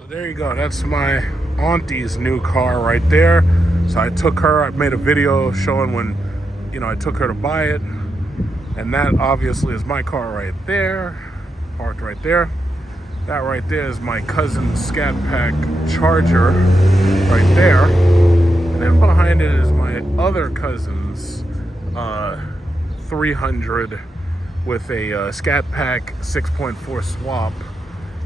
So there you go. That's my auntie's new car right there. So I took her. I made a video showing when, I took her to buy it. And that obviously is my car right there. Parked right there. That right there is my cousin's Scat Pack Charger right there. And then behind it is my other cousin's 300 with a Scat Pack 6.4 swap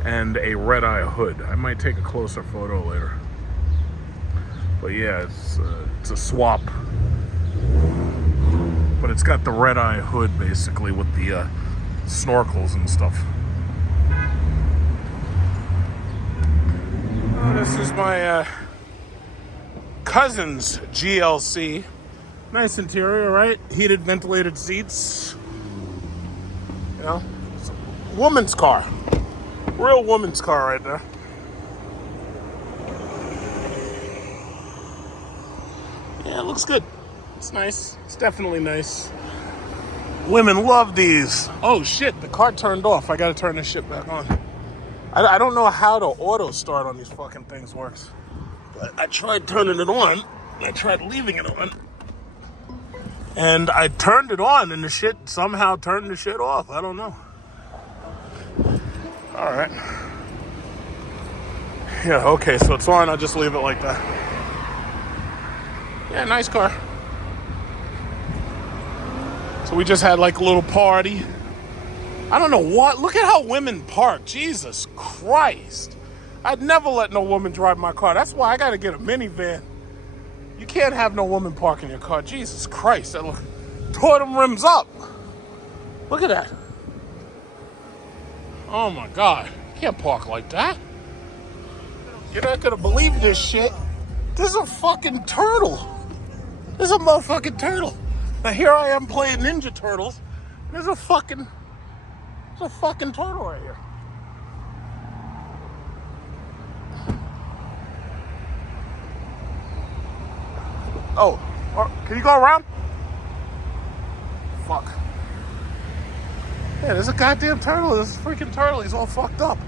and a red-eye hood. I might take a closer photo later. But yeah, it's a swap. But it's got the red-eye hood basically with the snorkels and stuff. This is my cousin's GLC. Nice interior, right? Heated, ventilated seats. It's a woman's car. Real woman's car right there. Yeah, it looks good. It's nice. It's definitely nice. Women love these. Oh shit, the car turned off. I gotta turn this shit back on. I don't know how the auto start on these fucking things works. But I tried turning it on. I tried leaving it on. And I turned it on and the shit somehow turned the shit off. I don't know. All right. Yeah, okay, so it's on. I'll just leave it like that. Yeah, nice car. So we just had like a little party. I don't know what. Look at how women park. Jesus Christ. I'd never let no woman drive my car. That's why I got to get a minivan. You can't have no woman park in your car. Jesus Christ. That tore them rims up. Look at that. Oh my God. You can't park like that. You're not going to believe this shit. There's a fucking turtle. There's a motherfucking turtle. Now here I am playing Ninja Turtles. There's a fucking turtle right here. Oh, can you go around? Fuck. Yeah, there's a goddamn turtle. There's a freaking turtle. He's all fucked up.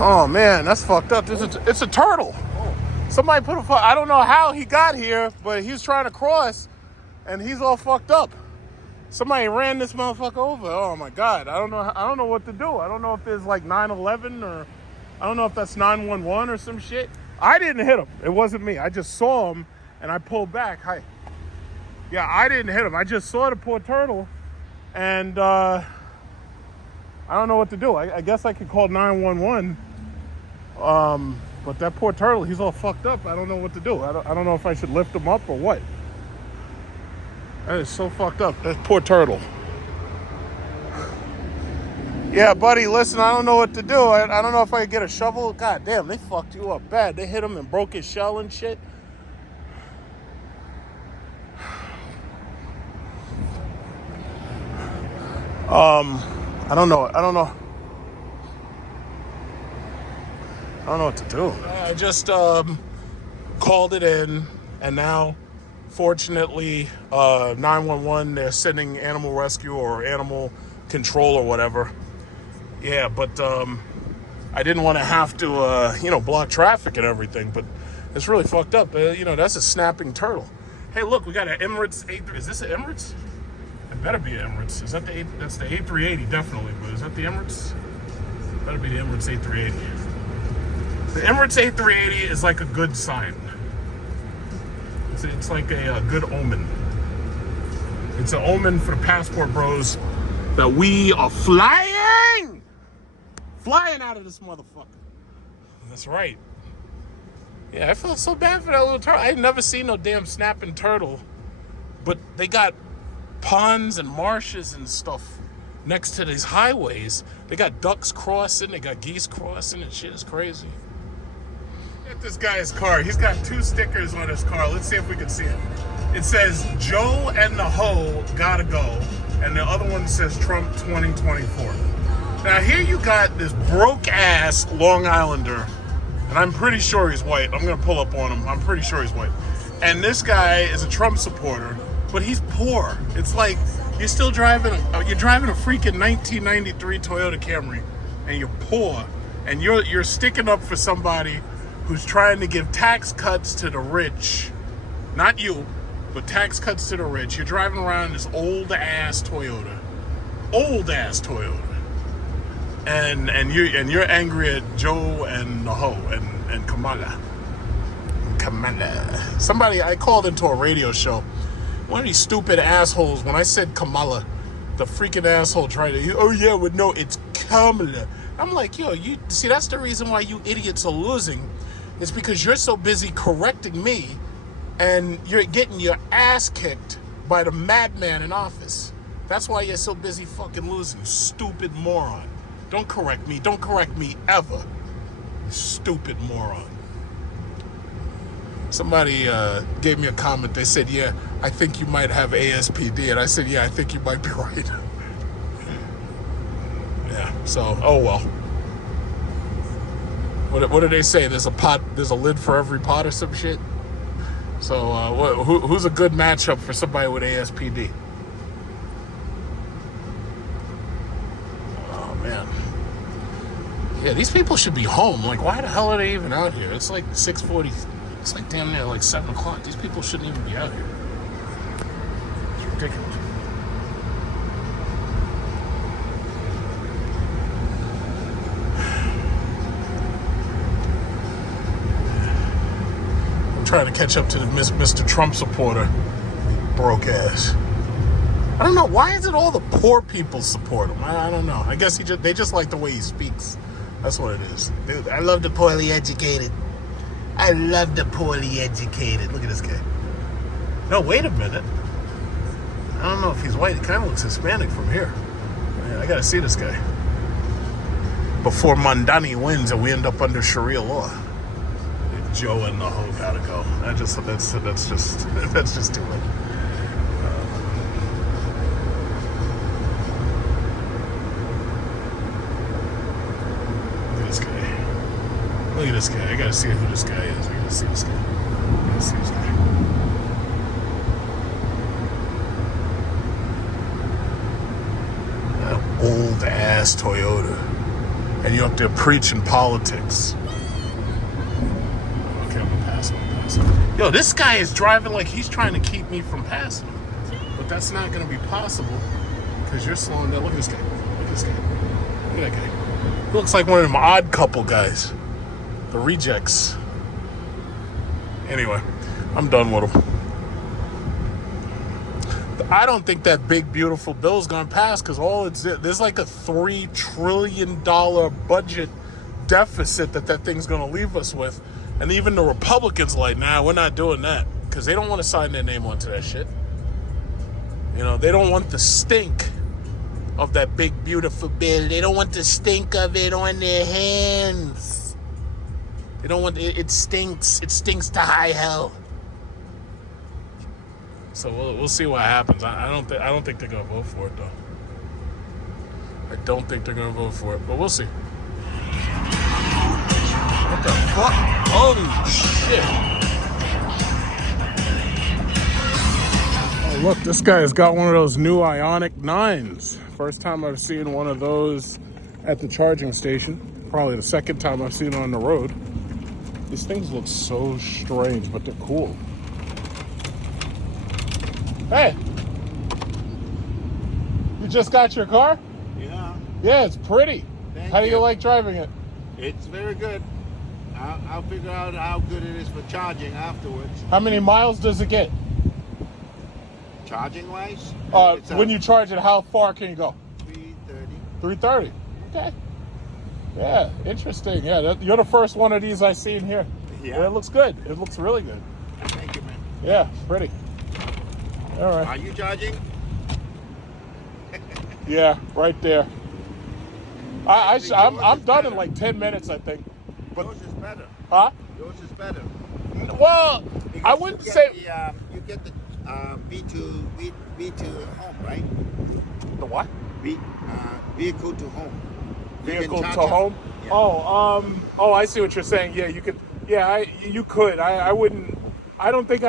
Oh man, that's fucked up. It's a turtle. Somebody put I don't know how he got here, but he's trying to cross and he's all fucked up. Somebody ran this motherfucker over. Oh my God. I don't know what to do. I don't know if there's like 911 or I don't know if that's 911 or some shit. I didn't hit him. It wasn't me. I just saw him and I pulled back. Yeah, I didn't hit him. I just saw the poor turtle and I don't know what to do. I guess I could call 911. But that poor turtle, he's all fucked up. I don't know what to do. I don't know if I should lift him up or what. That is so fucked up. That poor turtle. Yeah, buddy, listen, I don't know what to do. I don't know if I could get a shovel. God damn, they fucked you up bad. They hit him and broke his shell and shit. I don't know what to do. I just called it in, and now, fortunately, 911, they're sending animal rescue or animal control or whatever. Yeah, but I didn't want to have to, block traffic and everything, but it's really fucked up. That's a snapping turtle. Hey, look, we got an Emirates A3. Is this an Emirates? It better be an Emirates. Is that that's the A380, definitely, but is that the Emirates? Better be the Emirates A380. The Emirates A380 is like a good sign. It's like a good omen. It's an omen for the passport bros that we are flying out of this motherfucker. That's right. Yeah, I feel so bad for that little turtle. I ain't never seen no damn snapping turtle, but they got ponds and marshes and stuff next to these highways. They got ducks crossing, they got geese crossing, and shit is crazy. At this guy's car, he's got 2 stickers on his car. Let's see if we can see it. It says Joe and the Ho gotta go, and the other one says Trump 2024. Now here you got this broke ass Long Islander, and I'm pretty sure he's white. I'm gonna pull up on him. I'm pretty sure he's white. And this guy is a Trump supporter, but he's poor. It's like You're still driving. You're driving a freaking 1993 Toyota Camry, and you're poor, and you're sticking up for somebody who's trying to give tax cuts to the rich. Not you, but tax cuts to the rich. You're driving around this old ass Toyota, and you're angry at Joe and the hoe and Kamala. Somebody, I called into a radio show. One of these stupid assholes, when I said Kamala, the freaking asshole tried to, oh yeah, well no, it's Kamala. I'm like, yo, you see, that's the reason why you idiots are losing. It's because you're so busy correcting me, and you're getting your ass kicked by the madman in office. That's why you're so busy fucking losing, stupid moron. Don't correct me ever, you stupid moron. Somebody gave me a comment. They said, yeah, I think you might have ASPD. And I said, yeah, I think you might be right. Yeah, so, oh well. What did they say? There's a lid for every pot or some shit? So, who's a good matchup for somebody with ASPD? Oh, man. Yeah, these people should be home. Like, why the hell are they even out here? It's like 6:40. It's like damn near like 7 o'clock. These people shouldn't even be out here. It's ridiculous. I'm trying to catch up to the Mr. Trump supporter. Broke ass. I don't know. Why is it all the poor people support him? I don't know. I guess they just like the way he speaks. That's what it is. Dude, I love the poorly educated. I love the poorly educated. Look at this guy. No, wait a minute. I don't know if he's white. He kind of looks Hispanic from here. I gotta see this guy before Mandani wins and we end up under Sharia law. Joe and the hoe gotta go. That's just too much. Look at this guy. I gotta see who this guy is. I gotta see this guy. That old ass Toyota. And you're up there preaching politics. Okay, I'm gonna pass him. Yo, this guy is driving like he's trying to keep me from passing him. But that's not gonna be possible because you're slowing down. Look at this guy. Look at that guy. He looks like one of them odd couple guys. The rejects. Anyway, I'm done with them. I don't think that big, beautiful bill's gonna pass because there's like a $3 trillion budget deficit that thing's gonna leave us with. And even the Republicans like, nah, we're not doing that because they don't want to sign their name onto that shit. You know, they don't want the stink of that big, beautiful bill. They don't want the stink of it on their hands. They don't want it stinks. It stinks to high hell. So we'll see what happens. I don't think they're gonna vote for it though. I don't think they're gonna vote for it, but we'll see. What the fuck? Holy shit! Oh look, this guy has got one of those new Ioniq 9s. First time I've seen one of those at the charging station. Probably the second time I've seen it on the road. These things look so strange, but they're cool. Hey! You just got your car? Yeah. Yeah, it's pretty. How do you like driving it? It's very good. I'll figure out how good it is for charging afterwards. How many miles does it get? Charging wise? When you charge it, how far can you go? 330. 330. Okay. Yeah, interesting. Yeah, you're the first one of these I've seen here. Yeah, it looks good. It looks really good. Thank you, man. Yeah, pretty. All right. Are you charging? Yeah, right there. I'm done in like 10 minutes, I think. But yours is better. Huh? Yours is better. Well, Because I wouldn't say you get the V2 home, right? the what? Vehicle to home. Vehicle to home. Yeah. Oh, I see what you're saying. Yeah, you could. Yeah, you could. I wouldn't. I don't think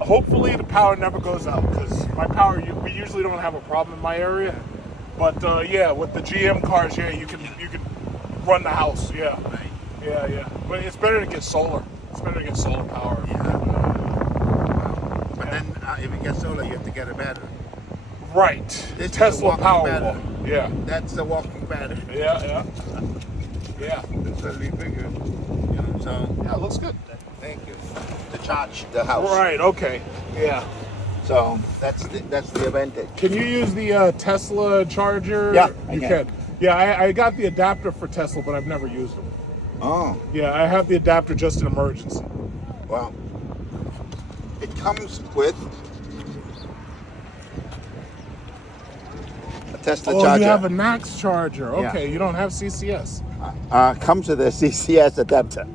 hopefully the power never goes out because my power, we usually don't have a problem in my area. But yeah, with the GM cars, yeah, you can run the house. Yeah, yeah. But it's better to get solar. It's better to get solar power. Yeah. But then if you get solar, you have to get a battery. Right. This Tesla Powerwall. battery. Yeah. That's the walking battery. Yeah. That's what we figured. You know, so Yeah, it looks good. thank you. To charge the house. Right. Okay. Yeah. So that's the advantage. Can you use the Tesla charger? Yeah, you I can. Yeah, I got the adapter for Tesla, but I've never used them. Oh, Yeah, I have the adapter just in emergency. well, it comes with a Tesla charger. You have a Max charger. Okay, Yeah. you don't have CCS. Comes with a CCS adapter.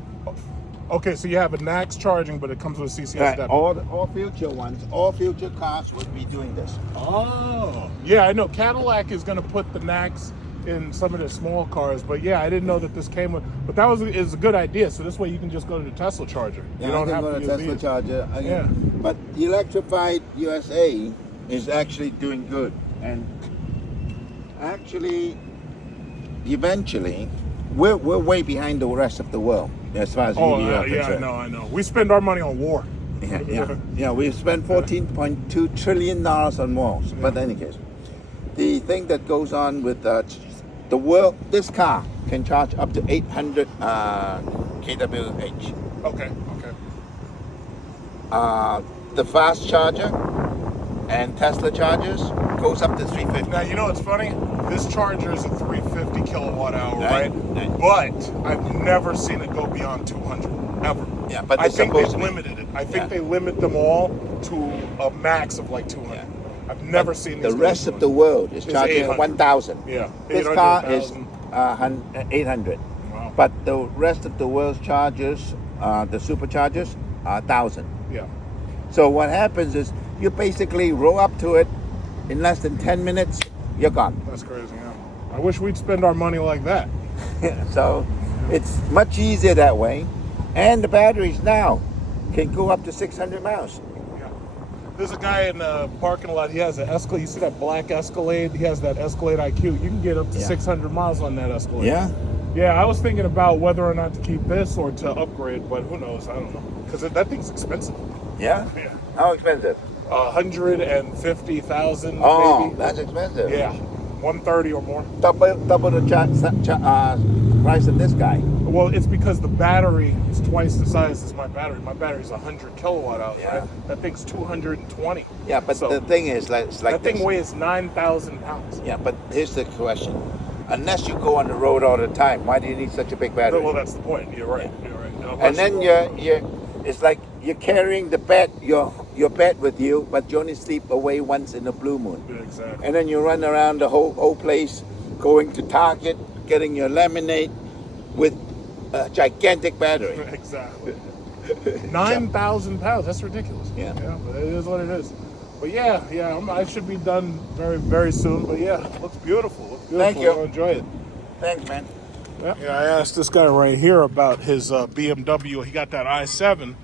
Okay, so you have a NAX charging, but it comes with a CCS Right. adapter. All future ones, all future cars would be doing this. Oh. Yeah, I know. Cadillac is going to put the NAX in some of their small cars, but yeah, I didn't know that this came with. But that is a good idea. So this way you can just go to the Tesla charger. Yeah, you don't I have can to go use Tesla these. charger. Yeah. But Electrified USA is actually doing good, and actually, eventually, we're way behind the rest of the world as far as EV are yeah, concerned. I know. We spend our money on war. Yeah. We spent $14.2 trillion on walls. But in any case, the thing that goes on with the world, this car can charge up to 800 kWh. Okay. The fast charger and Tesla chargers goes up to 350. Now, you know what's funny? This charger is a 350 kilowatt hour, Right. right? But I've never seen it go beyond 200, ever. Yeah, but I it's think they've supposed to be. limited it. I think Yeah. they limit them all to a max of like 200. Yeah. I've never seen The these rest go of the world is It's charging 800. 1,000. Yeah. This 800, car is 1,000. 800. Wow. But the rest of the world's chargers, the superchargers, are 1,000. Yeah. So what happens is you basically roll up to it in less than 10 minutes, you're gone. That's crazy. Yeah. I wish we'd spend our money like that. So it's much easier that way. And the batteries now can go up to 600 miles. Yeah. There's a guy in the parking lot. He has an Escalade. You see that black Escalade? He has that Escalade IQ. You can get up to 600 miles on that Escalade. Yeah? Yeah, I was thinking about whether or not to keep this or to upgrade, but who knows? I don't know. Because that thing's expensive. Yeah? Yeah. How expensive? 150,000 Oh, maybe. that's expensive. Yeah, 130 or more. Double the price of this guy. Well, it's because the battery is twice the size as my battery. My battery's 100 kilowatt hours. Yeah. Right? That thing's 220. Yeah, but So, the thing is, it's like that thing this. weighs 9,000 pounds. Yeah, but here's the question. Unless you go on the road all the time, why do you need such a big battery? Well, that's the point. You're right. You're right. And then it's like you're carrying the bed, your bed with you, but you only sleep away once in a blue moon. Yeah, exactly. And then you run around the whole place, going to Target, getting your lemonade with a gigantic battery. Exactly. 9,000 pounds. That's ridiculous. Yeah. But it is what it is. But yeah, I should be done very, very soon. But yeah, it looks beautiful. Thank you. I'll enjoy it. Thanks, man. Yeah, I asked this guy right here about his BMW. He got that i7,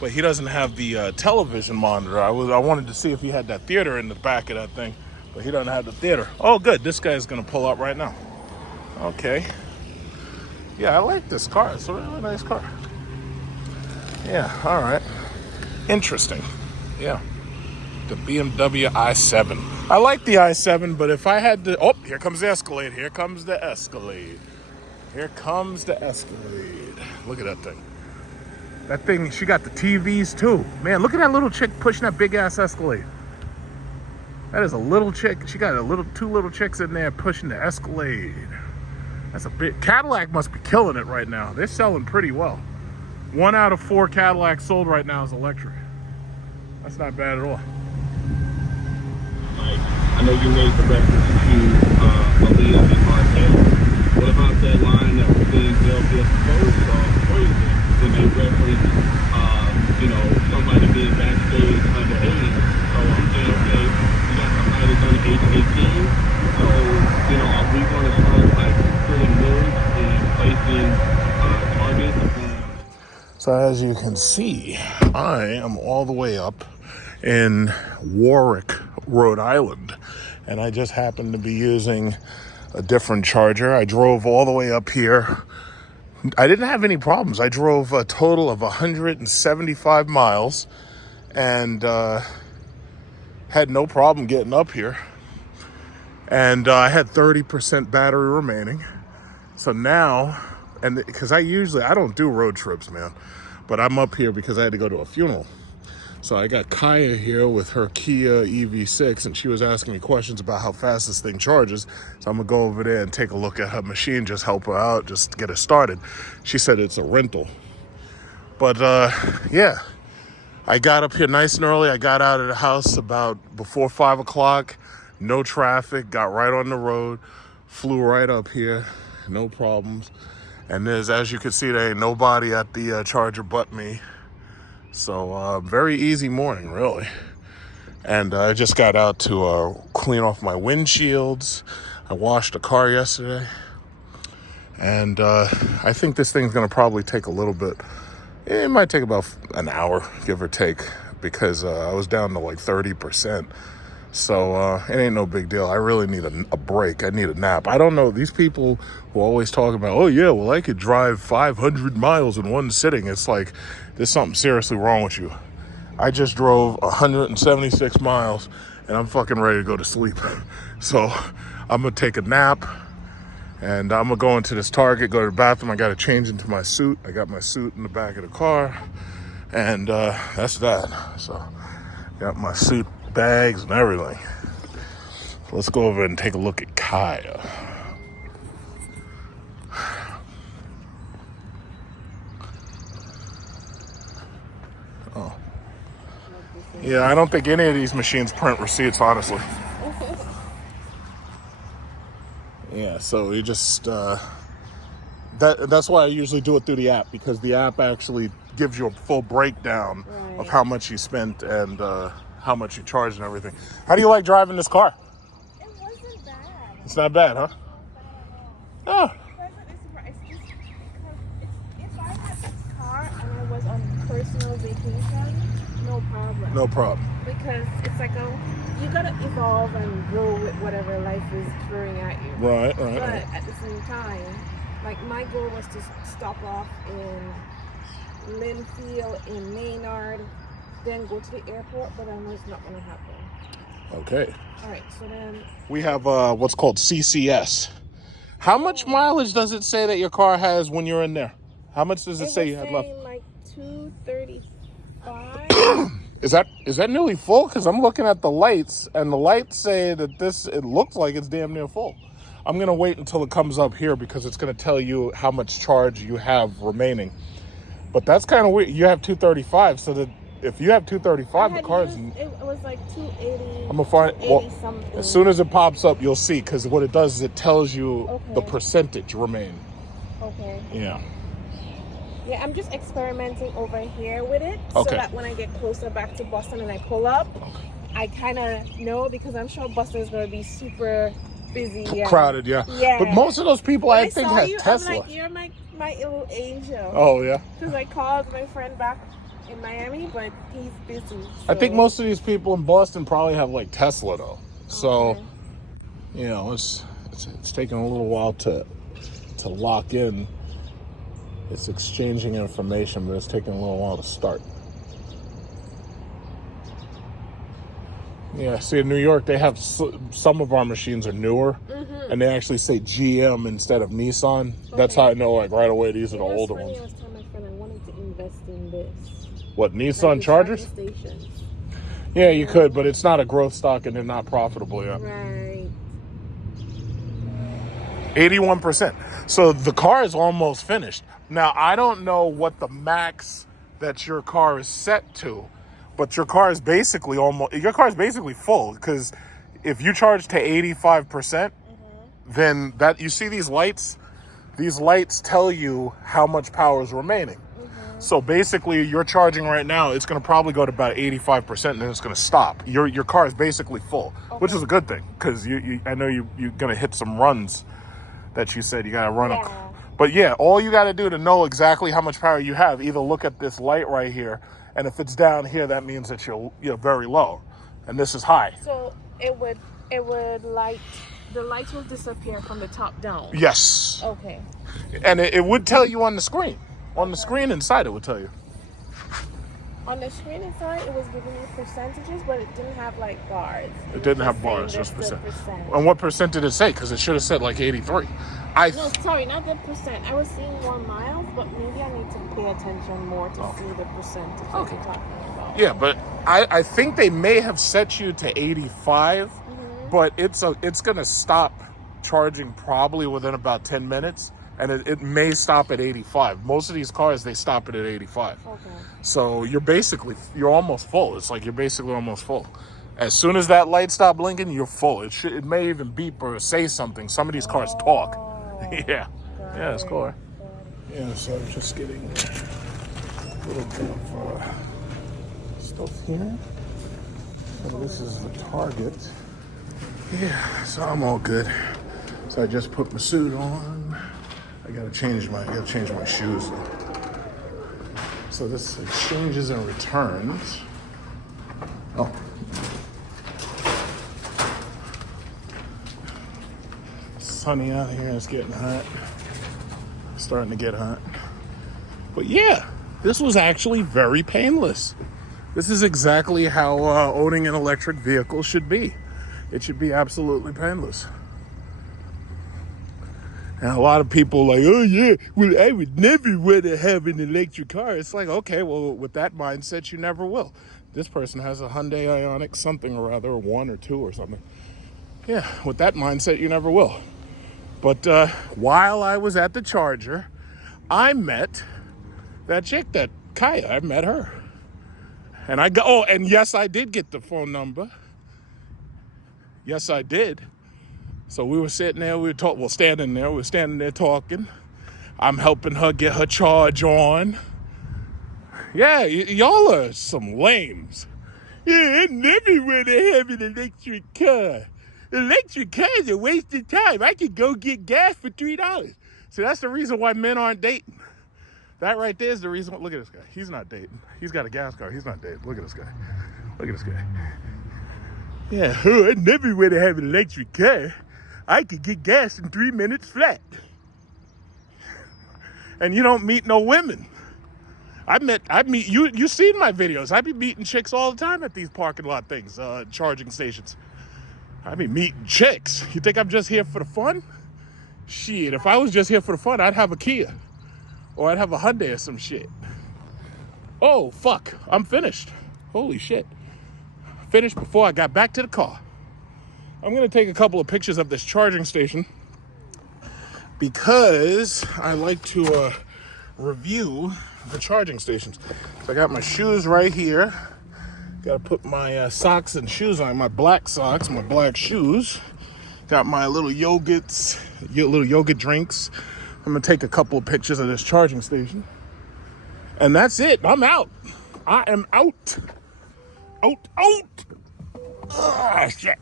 but he doesn't have the television monitor. I wanted to see if he had that theater in the back of that thing, but he doesn't have the theater. Oh, good. This guy's gonna pull up right now. Okay. Yeah, I like this car. It's a really nice car. Yeah. All right. Interesting. Yeah. The BMW i7. I like the i7, but if I had to... Oh, here comes the Escalade. Here comes the Escalade. Here comes the Escalade. Look at that thing. That thing, she got the TVs too. Man, look at that little chick pushing that big ass Escalade. That is a little chick. She got two little chicks in there pushing the Escalade. That's a bit... Cadillac must be killing it right now. They're selling pretty well. 1 out of 4 Cadillacs sold right now is electric. That's not bad at all. I know you made the reference to Aaliyah and Martell. What about that line that was being built as first Poison when they referenced, somebody being backstage underage? So I'm saying, okay, you got somebody that's under age 18. So, are we going to start like putting moves and placing targets on? So as you can see, I am all the way up in Warwick, Rhode Island, and I just happened to be using a different charger. I drove all the way up here. I didn't have any problems. I drove a total of 175 miles and had no problem getting up here. And I had 30% battery remaining. So now, and because I don't do road trips, man, but I'm up here because I had to go to a funeral. So I got Kaya here with her Kia EV6, and she was asking me questions about how fast this thing charges. So I'm gonna go over there and take a look at her machine, just help her out, just get it started. She said it's a rental. But yeah, I got up here nice and early. I got out of the house about before 5 o'clock, no traffic, got right on the road, flew right up here, no problems. And as you can see, there ain't nobody at the charger but me. So very easy morning, really. And I just got out to clean off my windshields. I washed the car yesterday. And I think this thing's gonna probably take a little bit. It might take about an hour, give or take, because I was down to like 30%. So it ain't no big deal. I really need a break. I need a nap. I don't know, these people who always talk about, oh yeah, well I could drive 500 miles in one sitting. It's like, there's something seriously wrong with you. I just drove 176 miles and I'm fucking ready to go to sleep. So I'm gonna take a nap and I'm gonna go into this Target, go to the bathroom. I gotta change into my suit. I got my suit in the back of the car, and that's that. So got my suit, bags and everything. Let's go over and take a look at Kaya. Oh. Yeah, I don't think any of these machines print receipts, honestly. Yeah, so you just, that's why I usually do it through the app, because the app actually gives you a full breakdown of how much you spent and how much you charged and everything. How do you like driving this car? It wasn't bad. It's not bad, huh? Oh. It's just because if I had this car and I was on personal vacation, no problem. No problem. Because it's like you gotta evolve and grow with whatever life is throwing at you. Right. But at the same time, like my goal was to stop off in Linfield, in Maynard, then go to the airport, but I know it's not gonna happen. Okay. All right, so then we have what's called CCS. How much mileage does it say that your car has when you're in there? How much does it say you have left? Like 235. Is that nearly full? Because I'm looking at the lights, and the lights say that it looks like it's damn near full. I'm going to wait until it comes up here because it's going to tell you how much charge you have remaining. But that's kind of weird. You have 235, so that if you have 235, the car's... It was like 280. I'm going to find... Well, something. as soon as it pops up, you'll see, because what it does is it tells you the percentage remaining. Okay. Yeah. Yeah, I'm just experimenting over here with it, so that when I get closer back to Boston and I pull up, I kind of know, because I'm sure Boston is going to be super busy. Crowded, yeah. But most of those people, I think, have Tesla. I'm like, you're my little angel. Oh, yeah? Because I called my friend back in Miami, but he's busy. So. I think most of these people in Boston probably have, like, Tesla, though. So, you know, it's taking a little while to lock in. It's exchanging information, but it's taking a little while to start. Yeah, see, in New York, they have some of our machines are newer, and they actually say GM instead of Nissan. That's how I know, like, right away, these are the older ones. I was telling my friend I wanted to invest in this. What, Nissan chargers? Stations. Yeah, you could, but it's not a growth stock, and they're not profitable yet. Right. 81%. So the car is almost finished. Now, I don't know what the max that your car is set to, but your car is basically full, because if you charge to 85%, then that, you see these lights tell you how much power is remaining. So basically, you're charging right now, it's going to probably go to about 85%, and then it's going to stop. Your car is basically full, which is a good thing, because I know you're going to hit some runs that you said you got to run a. But yeah, all you got to do to know exactly how much power you have, either look at this light right here, and if it's down here, that means that you're very low. and this is high. So it would light, the lights will disappear from the top down. Yes. Okay. And it would tell you on the screen. On the screen inside, it would tell you. On the screen inside, it was giving you percentages, but it didn't have like bars. It didn't have bars, just percent. And what percent did it say? Because it should have said like 83. No, sorry, not the percent. I was seeing 1 mile, but maybe I need to pay attention more to see the percentage that you're talking about. Yeah, but I think they may have set you to 85, but it's gonna stop charging probably within about 10 minutes, and it may stop at 85. Most of these cars, they stop it at 85. Okay. So you're almost full. It's like you're basically almost full. As soon as that light stops blinking, you're full. It may even beep or say something. Some of these cars talk. Yeah. Yeah, it's cool. Yeah, so I'm just getting a little bit of stuff here. So this is the Target. Yeah, so I'm all good. So I just put my suit on. I gotta change my shoes. So this is exchanges and returns. Oh. Sunny out here, it's getting hot. Starting to get hot. But yeah, this was actually very painless. This is exactly how owning an electric vehicle should be. It should be absolutely painless. And a lot of people are like, oh yeah, well, I would never want to have an electric car. It's like, okay, well, with that mindset, you never will. This person has a Hyundai Ioniq something or other, or 1 or 2 or something. Yeah, with that mindset, you never will. But while I was at the charger, I met that chick, that Kaya. I met her. And and yes, I did get the phone number. Yes, I did. So we were sitting there, we were standing there talking. I'm helping her get her charge on. Yeah, y'all are some lames. Yeah, I never want to have an electric car. Electric cars are a waste of time. I could go get gas for $3. So that's the reason why men aren't dating. That right there is the reason. Look at this guy. He's not dating. He's got a gas car. He's not dating. Look at this guy. Look at this guy. Yeah, I never want to have an electric car. I could get gas in 3 minutes flat. And you don't meet no women. I meet you. You seen my videos. I be meeting chicks all the time at these parking lot things, charging stations. I be meeting chicks. You think I'm just here for the fun? Shit, if I was just here for the fun, I'd have a Kia. Or I'd have a Hyundai or some shit. Oh, fuck. I'm finished. Holy shit. Finished before I got back to the car. I'm going to take a couple of pictures of this charging station because I like to review the charging stations. So I got my shoes right here. Got to put my socks and shoes on, my black socks, my black shoes. Got my little yogurt drinks. I'm going to take a couple of pictures of this charging station. And that's it. I'm out. I am out. Out. Ah, shit.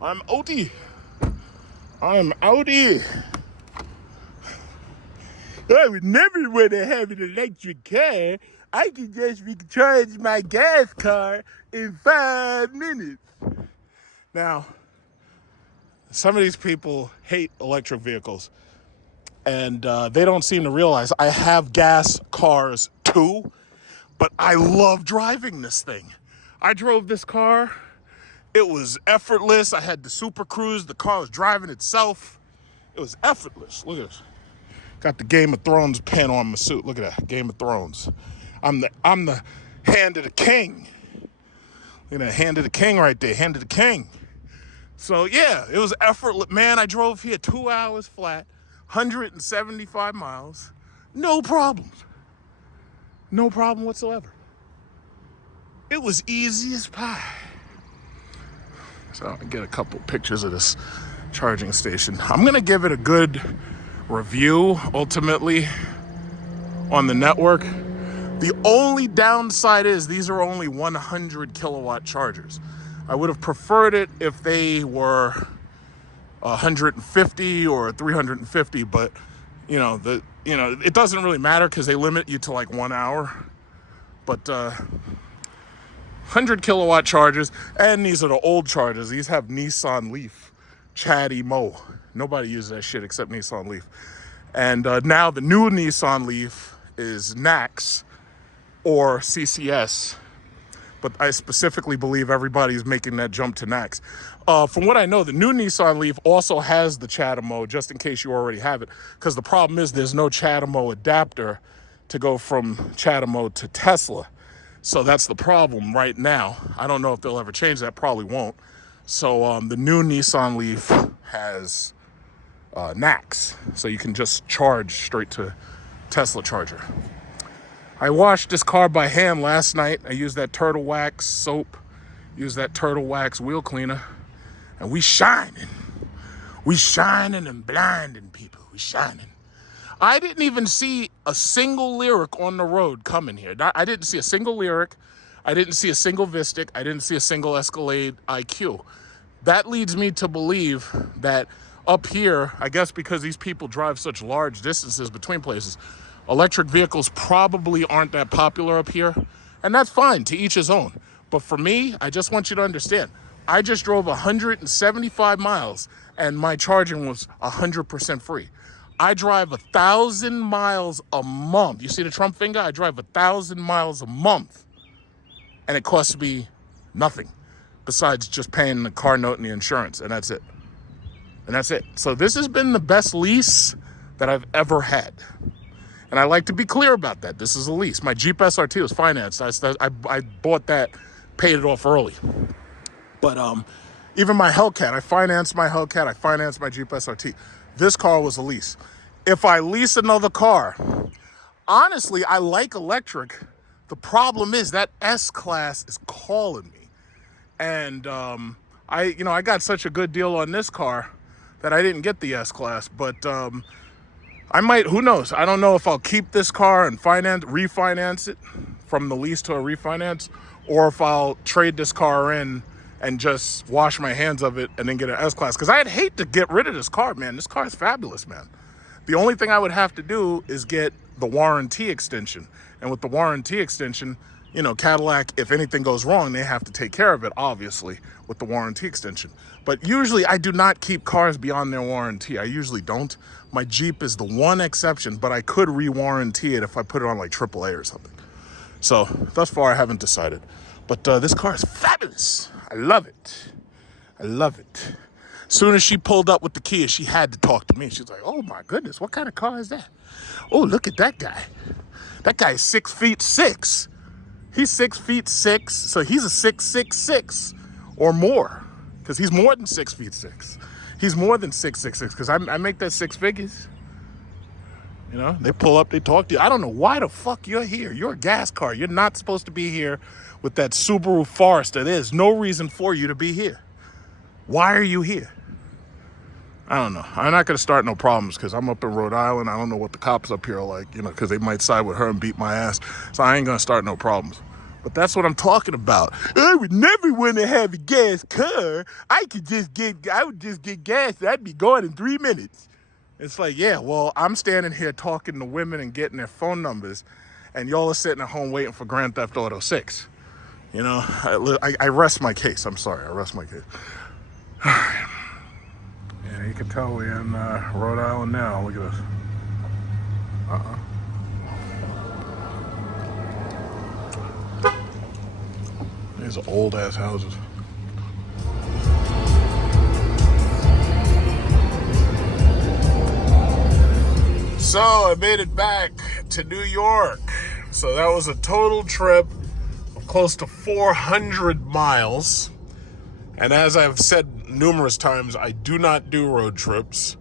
I'm outie. I'm outie. I would never want to have an electric car. I could just recharge my gas car in 5 minutes. Now, some of these people hate electric vehicles, and they don't seem to realize I have gas cars too, but I love driving this thing. I drove this car. It was effortless. I had the Super Cruise. The car was driving itself. It was effortless. Look at this. Got the Game of Thrones pen on my suit. Look at that, Game of Thrones. I'm the hand of the king. Look at that, hand of the king right there, hand of the king. So yeah, it was effortless. Man, I drove here 2 hours flat, 175 miles, no problems. No problem whatsoever. It was easy as pie. So I get a couple pictures of this charging station. I'm gonna give it a good review ultimately on the network. The only downside is these are only 100 kilowatt chargers. I would have preferred it if they were 150 or 350, but it doesn't really matter because they limit you to like 1 hour. But 100 kilowatt chargers, and these are the old chargers. These have Nissan Leaf, Chatty Mo. Nobody uses that shit except Nissan Leaf. And now the new Nissan Leaf is NACS or CCS, but I specifically believe everybody's making that jump to NACS. From what I know, the new Nissan Leaf also has the CHAdeMO, just in case you already have it, because the problem is there's no CHAdeMO adapter to go from CHAdeMO to Tesla. So that's the problem right now. I don't know if they'll ever change that, probably won't. So the new Nissan Leaf has NACS, so you can just charge straight to Tesla charger. I washed this car by hand last night. I used that Turtle Wax soap, used that Turtle Wax wheel cleaner, and we shining. We shining and blinding people. We shining. I didn't even see a single lyric on the road coming here. I didn't see a single lyric. I didn't see a single Vistic. I didn't see a single Escalade IQ. That leads me to believe that up here, I guess because these people drive such large distances between places, electric vehicles probably aren't that popular up here. And that's fine, to each his own. But for me, I just want you to understand, I just drove 175 miles and my charging was 100% free. I drive 1,000 miles a month. You see the Trump finger? I drive 1,000 miles a month and it costs me nothing besides just paying the car note and the insurance, and that's it. And that's it. So this has been the best lease that I've ever had. And I like to be clear about that. This is a lease. My Jeep SRT was financed. I bought that, paid it off early. But even my Hellcat, I financed my Hellcat. I financed my Jeep SRT. This car was a lease. If I lease another car, honestly, I like electric. The problem is that S-Class is calling me. And I got such a good deal on this car that I didn't get the S-Class, but I might, who knows? I don't know if I'll keep this car and refinance it from the lease to a refinance, or if I'll trade this car in and just wash my hands of it and then get an S-Class. Because I'd hate to get rid of this car, man. This car is fabulous, man. The only thing I would have to do is get the warranty extension. And with the warranty extension, you know, Cadillac, if anything goes wrong, they have to take care of it, obviously, with the warranty extension. But usually I do not keep cars beyond their warranty. I usually don't. My Jeep is the one exception, but I could re-warranty it if I put it on like AAA or something. So thus far, I haven't decided. But this car is fabulous. I love it. I love it. As soon as she pulled up with the Kia, she had to talk to me. She's like, oh my goodness, what kind of car is that? Oh, look at that guy. That guy is 6'6". He's 6'6", so he's a 6'6" or more, because he's more than 6'6". He's more than 6'6", because I make that six figures. You know, they pull up, they talk to you. I don't know why the fuck you're here. You're a gas car. You're not supposed to be here with that Subaru Forester. There's no reason for you to be here. Why are you here? I don't know. I'm not going to start no problems because I'm up in Rhode Island. I don't know what the cops up here are like, you know, because they might side with her and beat my ass. So I ain't going to start no problems. But that's what I'm talking about. I would never want to have a gas car. I would just get gas. I'd be gone in 3 minutes. It's like, yeah, well, I'm standing here talking to women and getting their phone numbers, and y'all are sitting at home waiting for Grand Theft Auto 6. You know, I rest my case. I'm sorry. I rest my case. Yeah, you can tell we're in Rhode Island now. Look at this. These are old-ass houses. So I made it back to New York. So that was a total trip of close to 400 miles. And as I've said numerous times, I do not do road trips.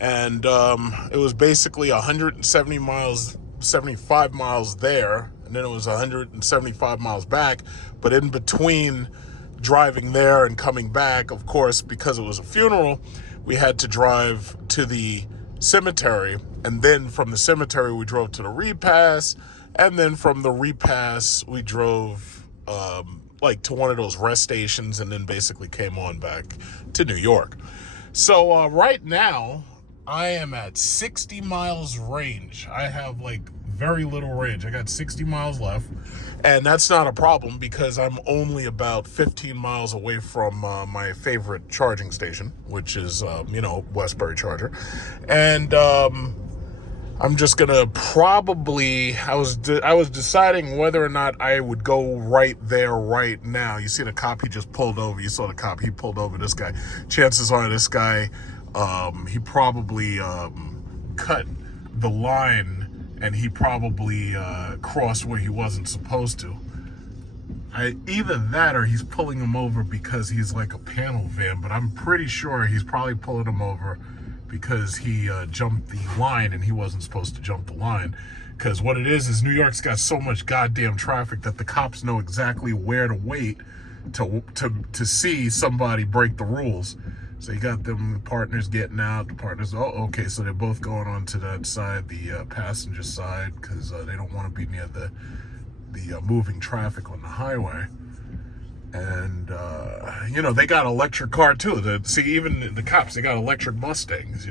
And it was basically 170 miles, 75 miles there. And then it was 175 miles back. But in between driving there and coming back, of course, because it was a funeral, we had to drive to the cemetery. And then from the cemetery, we drove to the repass. And then from the repass, we drove like to one of those rest stations and then basically came on back to New York. So right now, I am at 60 miles range. I have like very little range. I got 60 miles left, and that's not a problem because I'm only about 15 miles away from my favorite charging station, which is, Westbury Charger. And I'm just gonna probably, I was deciding whether or not I would go right there right now. You see the cop, he just pulled over. You saw the cop, he pulled over this guy. Chances are this guy, he probably cut the line, and he probably crossed where he wasn't supposed to. Either that or he's pulling him over because he's like a panel van, but I'm pretty sure he's probably pulling him over because he jumped the line and he wasn't supposed to jump the line. Because what it is New York's got so much goddamn traffic that the cops know exactly where to wait to see somebody break the rules. So you got them partners getting out. The partners, oh, okay, so they're both going on to that side, the passenger side, because they don't want to be near the moving traffic on the highway. And, they got electric car too. See, even the cops, they got electric Mustangs,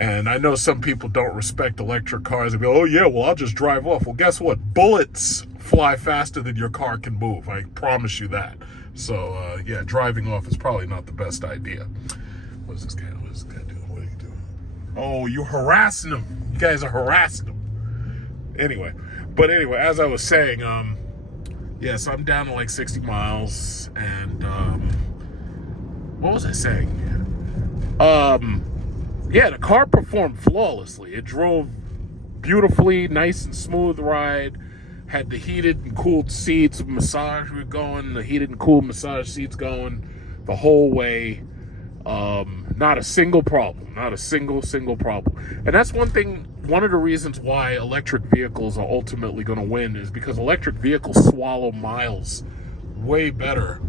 And I know some people don't respect electric cars. They go, oh yeah, well, I'll just drive off. Well, guess what? Bullets fly faster than your car can move. I promise you that. So, yeah, driving off is probably not the best idea. What is this guy doing? What are you doing? Oh, you're harassing him. You guys are harassing him. Anyway, as I was saying, so I'm down to like 60 miles, and what was I saying? The car performed flawlessly. It drove beautifully, nice and smooth ride. Had the heated and cooled seats, massage were going, the heated and cooled massage seats going the whole way. Not a single problem, not a single problem. And that's one of the reasons why electric vehicles are ultimately going to win, is because electric vehicles swallow miles way better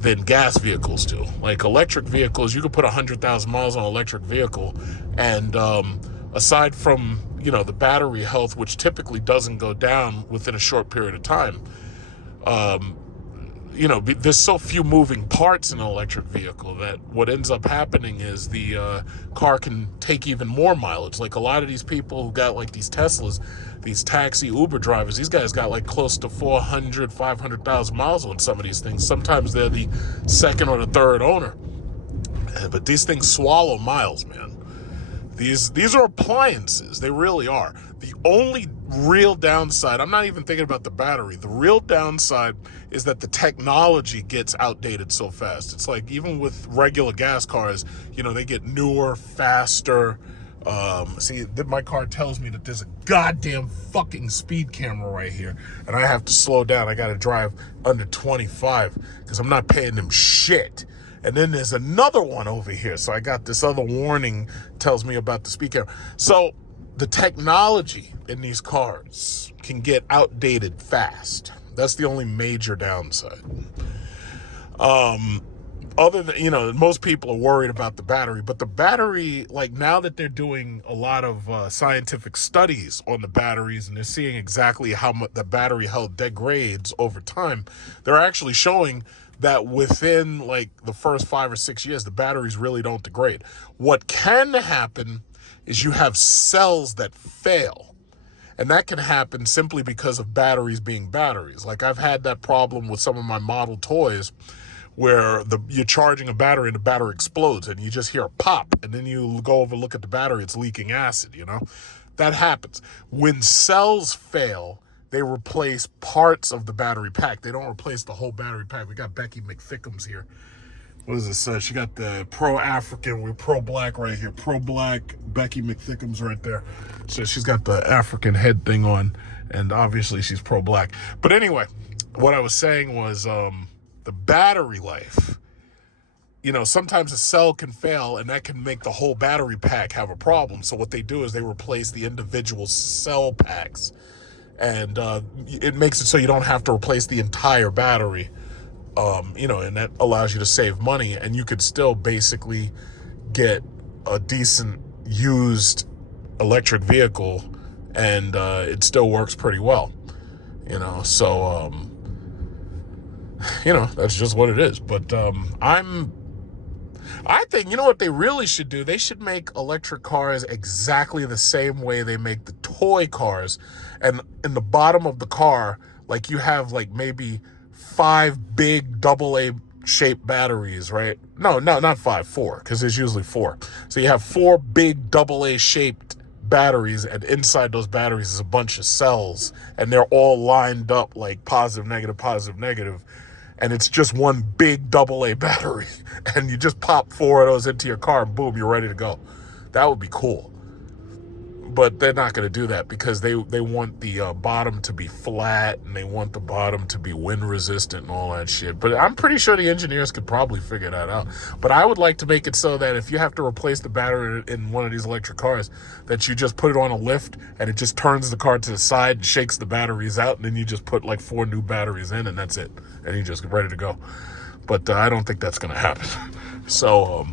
than gas vehicles do. Like electric vehicles, you could put 100,000 miles on an electric vehicle, and aside from the battery health, which typically doesn't go down within a short period of time, there's so few moving parts in an electric vehicle that what ends up happening is the car can take even more mileage. Like a lot of these people who got like these Teslas, these taxi Uber drivers, these guys got like close to 400, 500,000 miles on some of these things. Sometimes they're the second or the third owner. But these things swallow miles, man. These are appliances. They really are. The only real downside, I'm not even thinking about the battery. The real downside is that the technology gets outdated so fast. It's like even with regular gas cars, they get newer, faster. My car tells me that there's a goddamn fucking speed camera right here, and I have to slow down. I got to drive under 25 because I'm not paying them shit. And then there's another one over here. So I got this other warning tells me about the speed camera. So the technology in these cars can get outdated fast. That's the only major downside. Other than, most people are worried about the battery, but the battery, like now that they're doing a lot of scientific studies on the batteries, and they're seeing exactly how much the battery health degrades over time, they're actually showing that within like the first 5 or 6 years, the batteries really don't degrade. What can happen is you have cells that fail. And that can happen simply because of batteries being batteries. Like I've had that problem with some of my model toys where you're charging a battery and the battery explodes and you just hear a pop, and then you go over, look at the battery, it's leaking acid, That happens. When cells fail, they replace parts of the battery pack. They don't replace the whole battery pack. We got Becky McThickums here. What is this? She got the pro-African. We're pro-black right here. Pro-black Becky McThickums right there. So she's got the African head thing on, and obviously she's pro-black. But anyway, what I was saying was the battery life. Sometimes a cell can fail, and that can make the whole battery pack have a problem. So what they do is they replace the individual cell packs. And it makes it so you don't have to replace the entire battery, and that allows you to save money, and you could still basically get a decent used electric vehicle, and it still works pretty well, so, that's just what it is. But I'm I think, you know what they really should do? They should make electric cars exactly the same way they make the toy cars. And in the bottom of the car, like you have like maybe 5 big AA shaped batteries, right? No, not 5, 4, because there's usually 4. So you have 4 big AA shaped batteries, and inside those batteries is a bunch of cells, and they're all lined up like positive, negative, and it's just one big AA battery, and you just pop 4 of those into your car, and boom, you're ready to go. That would be cool. But they're not going to do that because they want the bottom to be flat, and they want the bottom to be wind resistant and all that shit. But I'm pretty sure the engineers could probably figure that out. But I would like to make it so that if you have to replace the battery in one of these electric cars, that you just put it on a lift and it just turns the car to the side and shakes the batteries out, and then you just put like 4 new batteries in, and that's it. And you're just ready to go. But I don't think that's going to happen. So,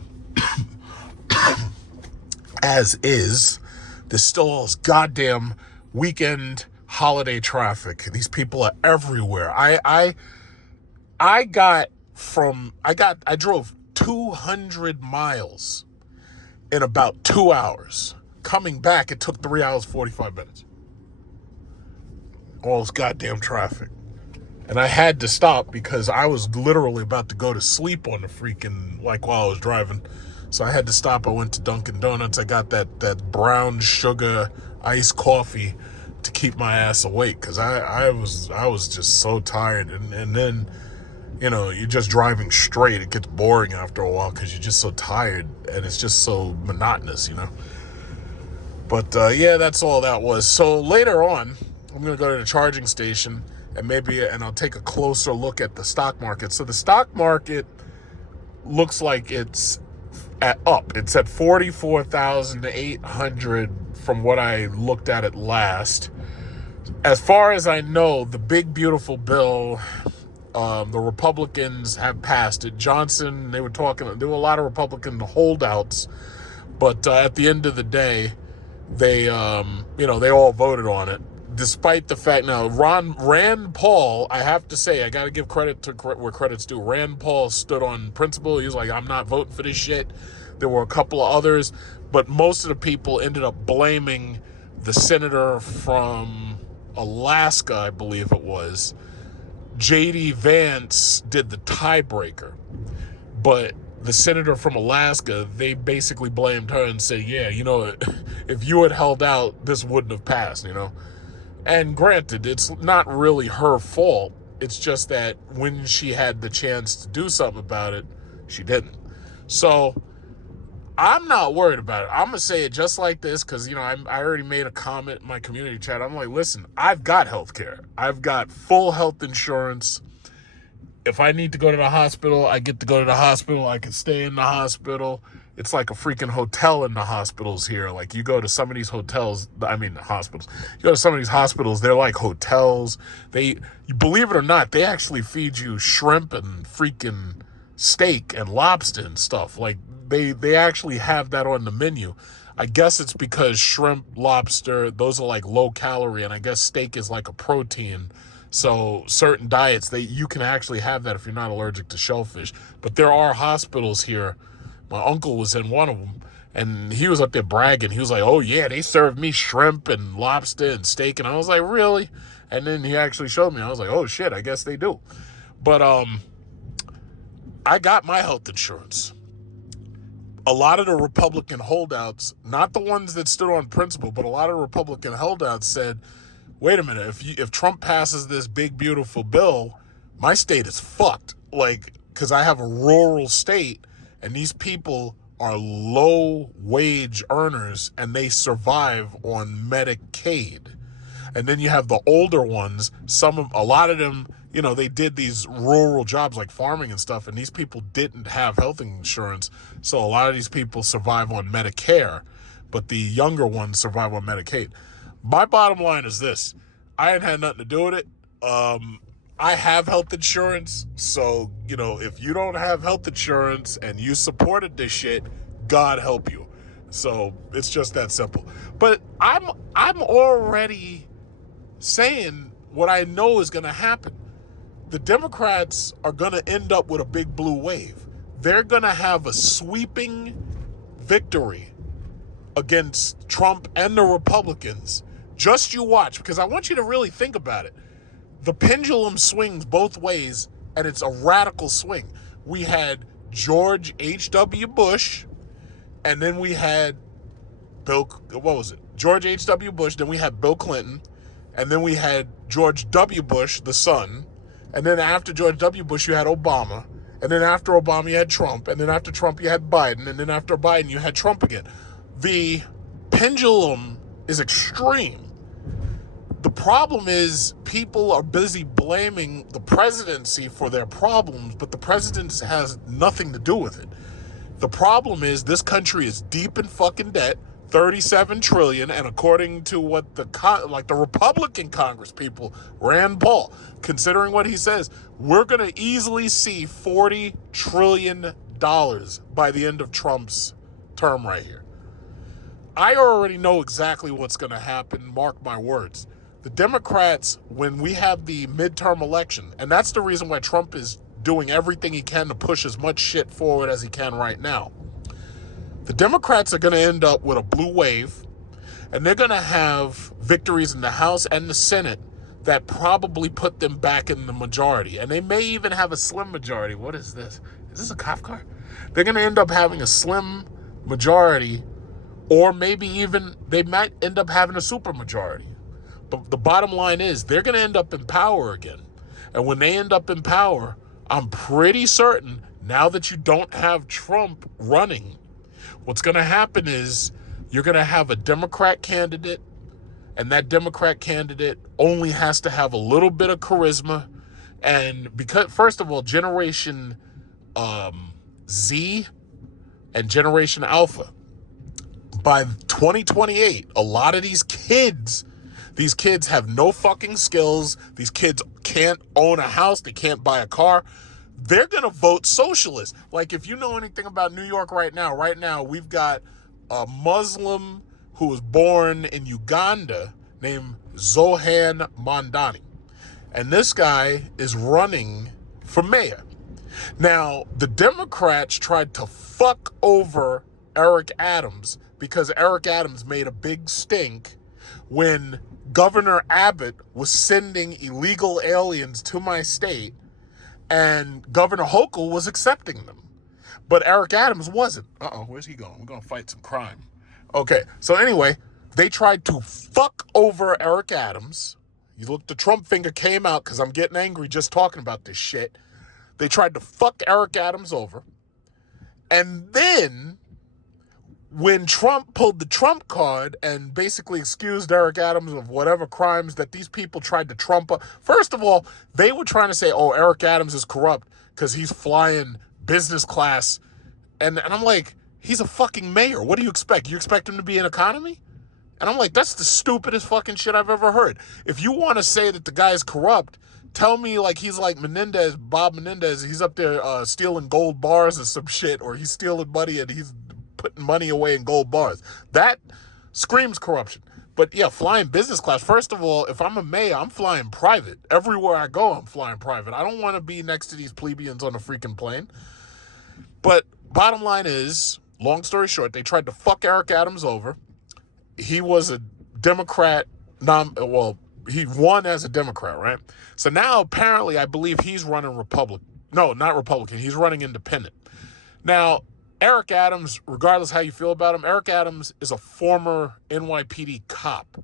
as is, there's still all this goddamn weekend holiday traffic. These people are everywhere. I drove 200 miles in about 2 hours. Coming back, it took 3 hours, 45 minutes. All this goddamn traffic. And I had to stop because I was literally about to go to sleep on the freaking, like, while I was driving. So I had to stop. I went to Dunkin' Donuts. I got that brown sugar iced coffee to keep my ass awake because I was just so tired. And then, you know, you're just driving straight. It gets boring after a while because you're just so tired and it's just so monotonous, you know. But yeah, that's all that was. So later on, I'm going to go to the charging station and I'll take a closer look at the stock market. So the stock market looks like it's It's at 44,800 from what I looked at it last. As far as I know, the big beautiful bill, the Republicans have passed it. Johnson, there were a lot of Republican holdouts, but at the end of the day, they all voted on it. Despite the fact, now, Rand Paul, I have to say, I got to give credit to where credit's due. Rand Paul stood on principle. He was like, I'm not voting for this shit. There were a couple of others, but most of the people ended up blaming the senator from Alaska, I believe it was. J.D. Vance did the tiebreaker, but the senator from Alaska, they basically blamed her and said, yeah, you know, if you had held out, this wouldn't have passed, you know. And granted, it's not really her fault. It's just that when she had the chance to do something about it, she didn't. So I'm not worried about it. I'm going to say it just like this because, you know, I already made a comment in my community chat. I'm like, listen, I've got health care. I've got full health insurance. If I need to go to the hospital, I get to go to the hospital. I can stay in the hospital. It's like a freaking hotel in the hospitals here. Like, you go to some of these hospitals. You go to some of these hospitals, they're like hotels. You believe it or not, they actually feed you shrimp and freaking steak and lobster and stuff. Like, they actually have that on the menu. I guess it's because shrimp, lobster, those are like low calorie, and I guess steak is like a protein. So certain diets, you can actually have that if you're not allergic to shellfish. But there are hospitals here. My uncle was in one of them, and he was up there bragging. He was like, oh, yeah, they served me shrimp and lobster and steak. And I was like, really? And then he actually showed me. I was like, oh, shit, I guess they do. But I got my health insurance. A lot of the Republican holdouts, not the ones that stood on principle, but a lot of Republican holdouts said, wait a minute, if Trump passes this big, beautiful bill, my state is fucked. Like, because I have a rural state, and these people are low-wage earners, and they survive on Medicaid. And then you have the older ones, a lot of them, you know, they did these rural jobs like farming and stuff, and these people didn't have health insurance, so a lot of these people survive on Medicare, but the younger ones survive on Medicaid. My bottom line is this. I ain't had nothing to do with it. I have health insurance, so, you know, if you don't have health insurance and you supported this shit, God help you. So it's just that simple. But I'm already saying what I know is going to happen. The Democrats are going to end up with a big blue wave. they're going to have a sweeping victory against Trump and the Republicans. Just you watch, because I want you to really think about it. The pendulum swings both ways, and it's a radical swing. We had George H.W. Bush, and then we had George H.W. Bush, then we had Bill Clinton, and then we had George W. Bush, the son, and then after George W. Bush, you had Obama, and then after Obama, you had Trump, and then after Trump, you had Biden, and then after Biden, you had Trump again. The pendulum is extreme. The problem is people are busy blaming the presidency for their problems, but the presidency has nothing to do with it. The problem is this country is deep in fucking debt, 37 trillion, and according to what the Republican Congress people, Rand Paul, considering what he says, we're going to easily see $40 trillion by the end of Trump's term right here. I already know exactly what's going to happen, mark my words. The Democrats, when we have the midterm election, and that's the reason why Trump is doing everything he can to push as much shit forward as he can right now. The Democrats are going to end up with a blue wave, and they're going to have victories in the House and the Senate that probably put them back in the majority. And they may even have a slim majority. What is this? Is this a cop car? They're going to end up having a slim majority, or maybe even they might end up having a super majority. But the bottom line is they're going to end up in power again. And when they end up in power, I'm pretty certain now that you don't have Trump running, what's going to happen is you're going to have a Democrat candidate, and that Democrat candidate only has to have a little bit of charisma. And because, first of all, Generation Z and Generation Alpha, by 2028, a lot of these kids have no fucking skills. These kids can't own a house. They can't buy a car. They're going to vote socialist. Like, if you know anything about New York right now, we've got a Muslim who was born in Uganda named Zohan Mandani. And this guy is running for mayor. Now, the Democrats tried to fuck over Eric Adams because Eric Adams made a big stink when Governor Abbott was sending illegal aliens to my state and Governor Hochul was accepting them. But Eric Adams wasn't. Where's he going? We're going to fight some crime. Okay, so anyway, they tried to fuck over Eric Adams. You look, the Trump finger came out because I'm getting angry just talking about this shit. They tried to fuck Eric Adams over. And then when Trump pulled the Trump card and basically excused Eric Adams of whatever crimes that these people tried to trump up. First of all, they were trying to say, oh, Eric Adams is corrupt because he's flying business class. And I'm like, he's a fucking mayor. What do you expect? You expect him to be an economy? And I'm like, that's the stupidest fucking shit I've ever heard. If you want to say that the guy is corrupt, tell me like he's like Bob Menendez. He's up there stealing gold bars or some shit, or he's stealing money and he's putting money away in gold bars. That screams corruption. But yeah, flying business class. First of all, if I'm a mayor, I'm flying private. Everywhere I go, I'm flying private. I don't want to be next to these plebeians on a freaking plane. But bottom line is, long story short, they tried to fuck Eric Adams over. He was a Democrat. He won as a Democrat, right? So now apparently I believe he's running Republican. No, not Republican. He's running independent. Now, Eric Adams, regardless how you feel about him, Eric Adams is a former NYPD cop.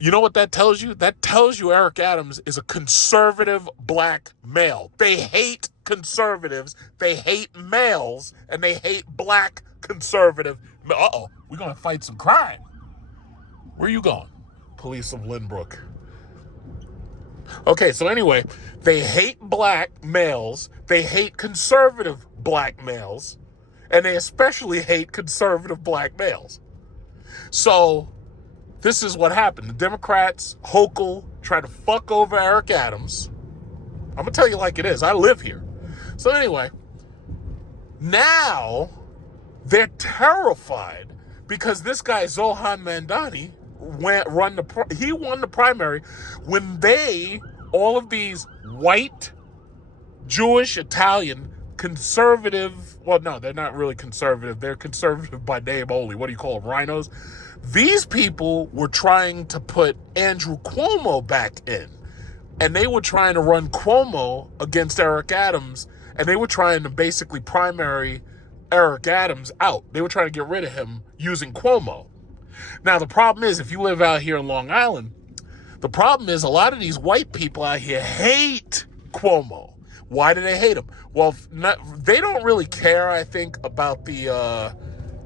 You know what that tells you? That tells you Eric Adams is a conservative black male. They hate conservatives, they hate males, and they hate black conservative. We're going to fight some crime. Where are you going? Police of Lynbrook. Okay, so anyway, they hate black males, they hate conservative black males, and they especially hate conservative black males. So this is what happened. The Democrats, Hochul, tried to fuck over Eric Adams. I'm going to tell you like it is. I live here. So anyway, now they're terrified because this guy, Zohan Mandani, he won the primary when all of these white, Jewish, Italian conservative, well, no, they're not really conservative. They're conservative by name only. What do you call them, rhinos? These people were trying to put Andrew Cuomo back in. And they were trying to run Cuomo against Eric Adams. And they were trying to basically primary Eric Adams out. They were trying to get rid of him using Cuomo. Now, the problem is, if you live out here in Long Island, the problem is a lot of these white people out here hate Cuomo. Why do they hate him? Well, they don't really care, I think, about the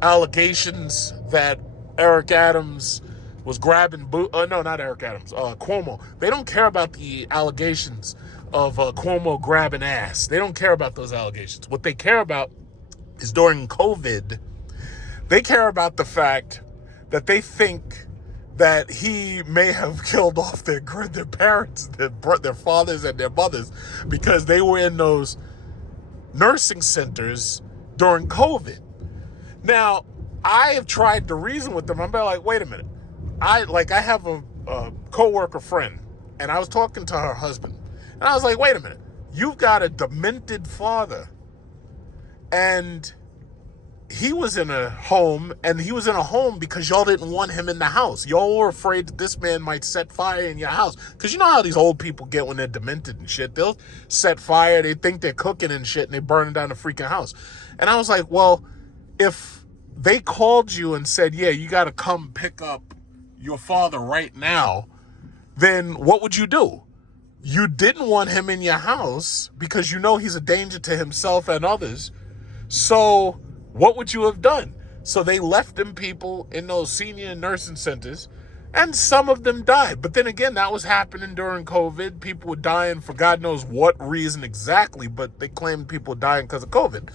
allegations that Eric Adams was grabbing no, not Eric Adams, Cuomo. They don't care about the allegations of Cuomo grabbing ass. They don't care about those allegations. What they care about is during COVID, they care about the fact that they think that he may have killed off their parents, their fathers and their mothers, because they were in those nursing centers during COVID. Now, I have tried to reason with them. I'm like, wait a minute. I have a coworker friend, and I was talking to her husband, and I was like, wait a minute. You've got a demented father, and he was in a home, and he was in a home because y'all didn't want him in the house. Y'all were afraid that this man might set fire in your house. Because you know how these old people get when they're demented and shit. They'll set fire, they think they're cooking and shit, and they burn down the freaking house. And I was like, well, if they called you and said, yeah, you got to come pick up your father right now, then what would you do? You didn't want him in your house because you know he's a danger to himself and others. So what would you have done? So they left them people in those senior nursing centers, and some of them died. But then again, that was happening during COVID. People were dying for God knows what reason exactly, but they claimed people were dying because of COVID.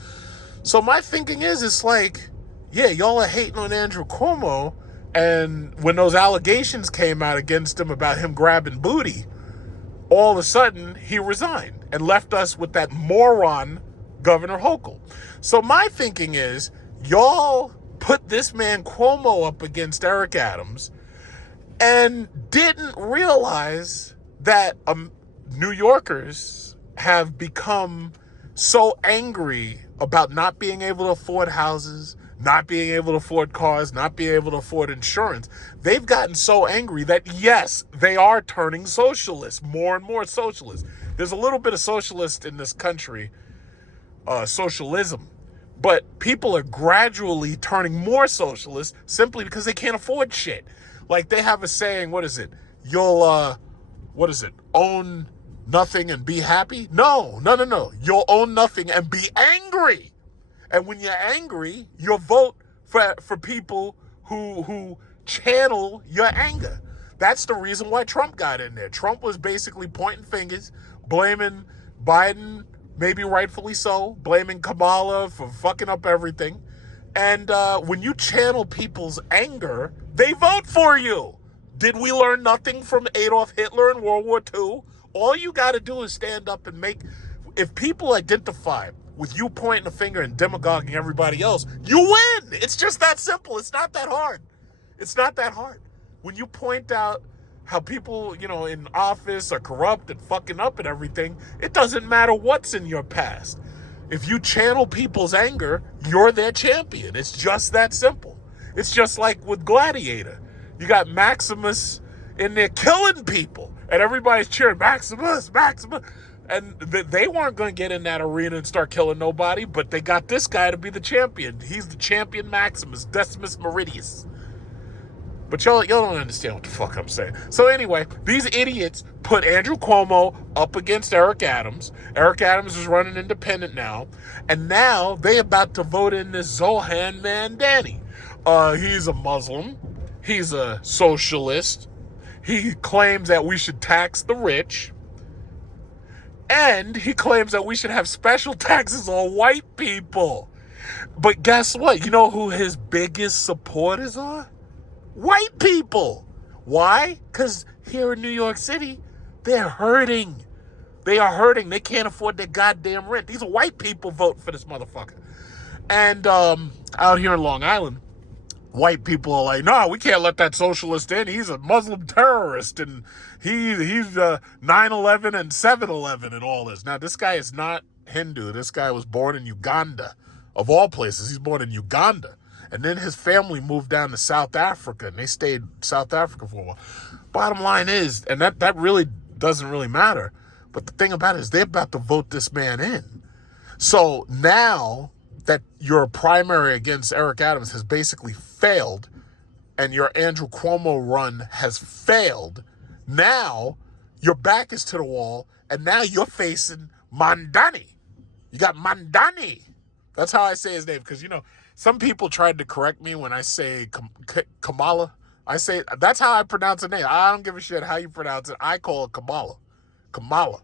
So my thinking is, it's like, yeah, y'all are hating on Andrew Cuomo, and when those allegations came out against him about him grabbing booty, all of a sudden he resigned and left us with that moron Governor Hochul. So my thinking is, y'all put this man Cuomo up against Eric Adams and didn't realize that New Yorkers have become so angry about not being able to afford houses, not being able to afford cars, not being able to afford insurance. They've gotten so angry that, yes, they are turning socialist, more and more socialist. There's a little bit of socialist in this country, socialism, but people are gradually turning more socialist simply because they can't afford shit. Like they have a saying, what is it? You'll, own nothing and be happy? No. You'll own nothing and be angry. And when you're angry, you'll vote for people who channel your anger. That's the reason why Trump got in there. Trump was basically pointing fingers, blaming Biden, maybe rightfully so, blaming Kamala for fucking up everything. And when you channel people's anger, they vote for you. Did we learn nothing from Adolf Hitler in World War II? All you got to do is stand up and if people identify with you pointing a finger and demagoguing everybody else, you win. It's just that simple. It's not that hard. When you point out how people, in office are corrupt and fucking up and everything, it doesn't matter what's in your past. If you channel people's anger, you're their champion. It's just that simple. It's just like with Gladiator. You got Maximus in there killing people, and everybody's cheering, Maximus. And they weren't going to get in that arena and start killing nobody, but they got this guy to be the champion. He's the champion Maximus, Decimus Meridius. But y'all don't understand what the fuck I'm saying. So anyway, these idiots put Andrew Cuomo up against Eric Adams. Eric Adams is running independent now. And now they about to vote in this Zohan Mandani. He's a Muslim. He's a socialist. He claims that we should tax the rich. And he claims that we should have special taxes on white people. But guess what? You know who his biggest supporters are? White people. Why? Because here in New York City, they're hurting. They are hurting. They can't afford their goddamn rent. These are white people voting for this motherfucker. And out here in Long Island, white people are like, no, we can't let that socialist in. He's a Muslim terrorist, and he's 9/11 and 7/11 and all this. Now, this guy is not Hindu. This guy was born in Uganda. Of all places, he's born in Uganda. And then his family moved down to South Africa, and they stayed in South Africa for a while. Bottom line is, and that really doesn't really matter, but the thing about it is they're about to vote this man in. So now that your primary against Eric Adams has basically failed, and your Andrew Cuomo run has failed, now your back is to the wall, and now you're facing Mandani. You got Mandani. That's how I say his name, because, you know, some people tried to correct me when I say Kamala. I say, that's how I pronounce the name. I don't give a shit how you pronounce it. I call it Kamala. Kamala.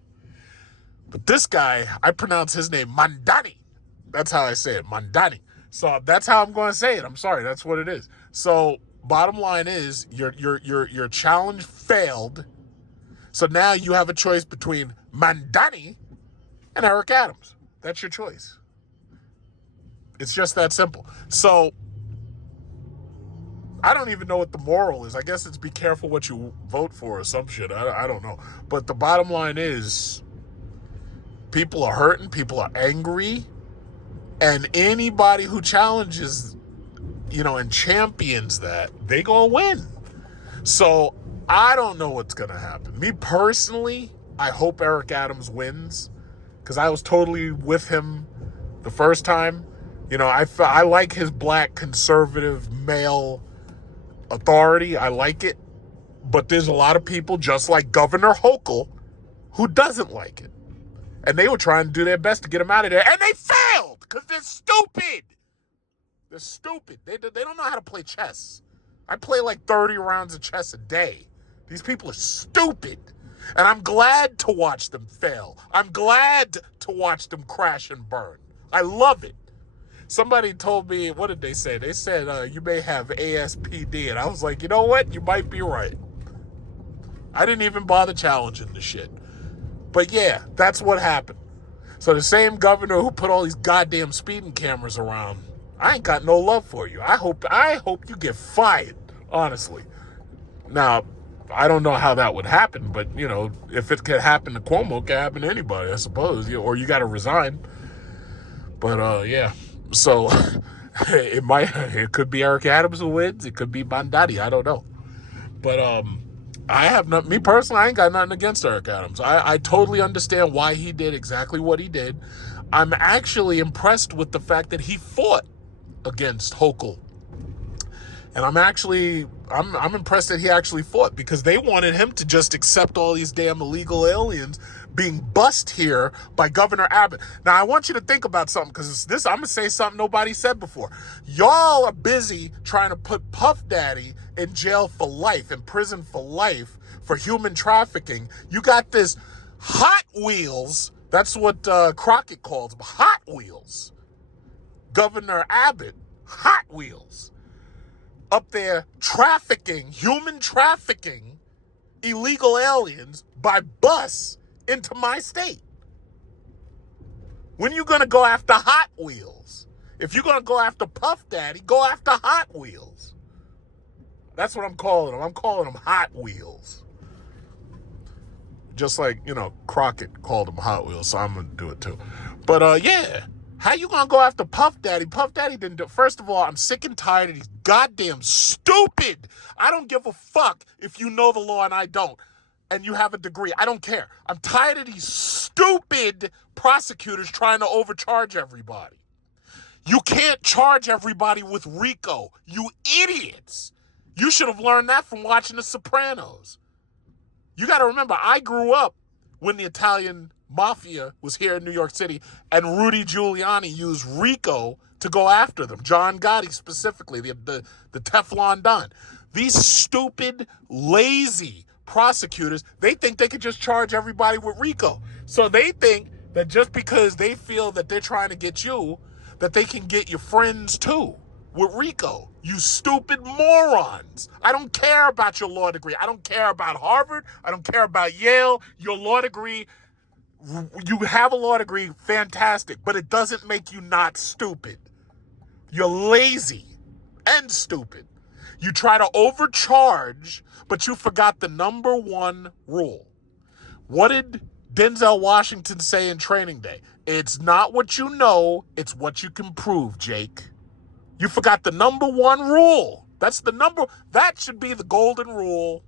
But this guy, I pronounce his name Mandani. That's how I say it, Mandani. So that's how I'm going to say it. I'm sorry, that's what it is. So bottom line is, your challenge failed. So now you have a choice between Mandani and Eric Adams. That's your choice. It's just that simple. So I don't even know what the moral is. I guess it's be careful what you vote for or some shit. I don't know. But the bottom line is, people are hurting, people are angry, and anybody who challenges, you know, and champions that, they gonna win. So I don't know what's gonna happen. Me personally, I hope Eric Adams wins, because I was totally with him the first time. You know, I like his black conservative male authority. I like it. But there's a lot of people, just like Governor Hochul, who doesn't like it. And they were trying to do their best to get him out of there. And they failed because they're stupid. They're stupid. They don't know how to play chess. I play like 30 rounds of chess a day. These people are stupid. And I'm glad to watch them fail. I'm glad to watch them crash and burn. I love it. Somebody told me, what did they say? They said, you may have ASPD. And I was like, you know what? You might be right. I didn't even bother challenging the shit. But yeah, that's what happened. So the same governor who put all these goddamn speeding cameras around, I ain't got no love for you. I hope you get fired, honestly. Now, I don't know how that would happen, but, you know, if it could happen to Cuomo, it could happen to anybody, I suppose. Or you got to resign. But, yeah. So, it could be Eric Adams who wins. It could be Bandati. I don't know. But, me personally, I ain't got nothing against Eric Adams. I totally understand why he did exactly what he did. I'm actually impressed with the fact that he fought against Hochul. And I'm impressed that he actually fought, because they wanted him to just accept all these damn illegal aliens being bussed here by Governor Abbott. Now, I want you to think about something, because I'm going to say something nobody said before. Y'all are busy trying to put Puff Daddy in jail for life, in prison for life, for human trafficking. You got this Hot Wheels, that's what Crockett calls them, Hot Wheels. Governor Abbott, Hot Wheels, up there human trafficking illegal aliens by bus into my state. When you gonna go after Hot Wheels? If you're gonna go after Puff Daddy, go after Hot Wheels. That's what I'm calling them. I'm calling them Hot Wheels. Just like, you know, Crockett called them Hot Wheels, so I'm gonna do it too. But yeah. How you gonna go after Puff Daddy? Puff Daddy didn't do it. First of all, I'm sick and tired of these goddamn stupid. I don't give a fuck if you know the law and I don't, and you have a degree. I don't care. I'm tired of these stupid prosecutors trying to overcharge everybody. You can't charge everybody with RICO. You idiots. You should have learned that from watching The Sopranos. You got to remember, I grew up when the Italian Mafia was here in New York City, and Rudy Giuliani used RICO to go after them. John Gotti specifically, the Teflon Don. These stupid, lazy prosecutors, they think they could just charge everybody with RICO. So they think that just because they feel that they're trying to get you, that they can get your friends too with RICO. You stupid morons. I don't care about your law degree. I don't care about Harvard. I don't care about Yale. Your law degree, you have a law degree, fantastic, but it doesn't make you not stupid. You're lazy and stupid. You try to overcharge, but you forgot the number one rule. What did Denzel Washington say in Training Day, it's not what you know, it's what you can prove, Jake. You forgot the number one rule. That should be the golden rule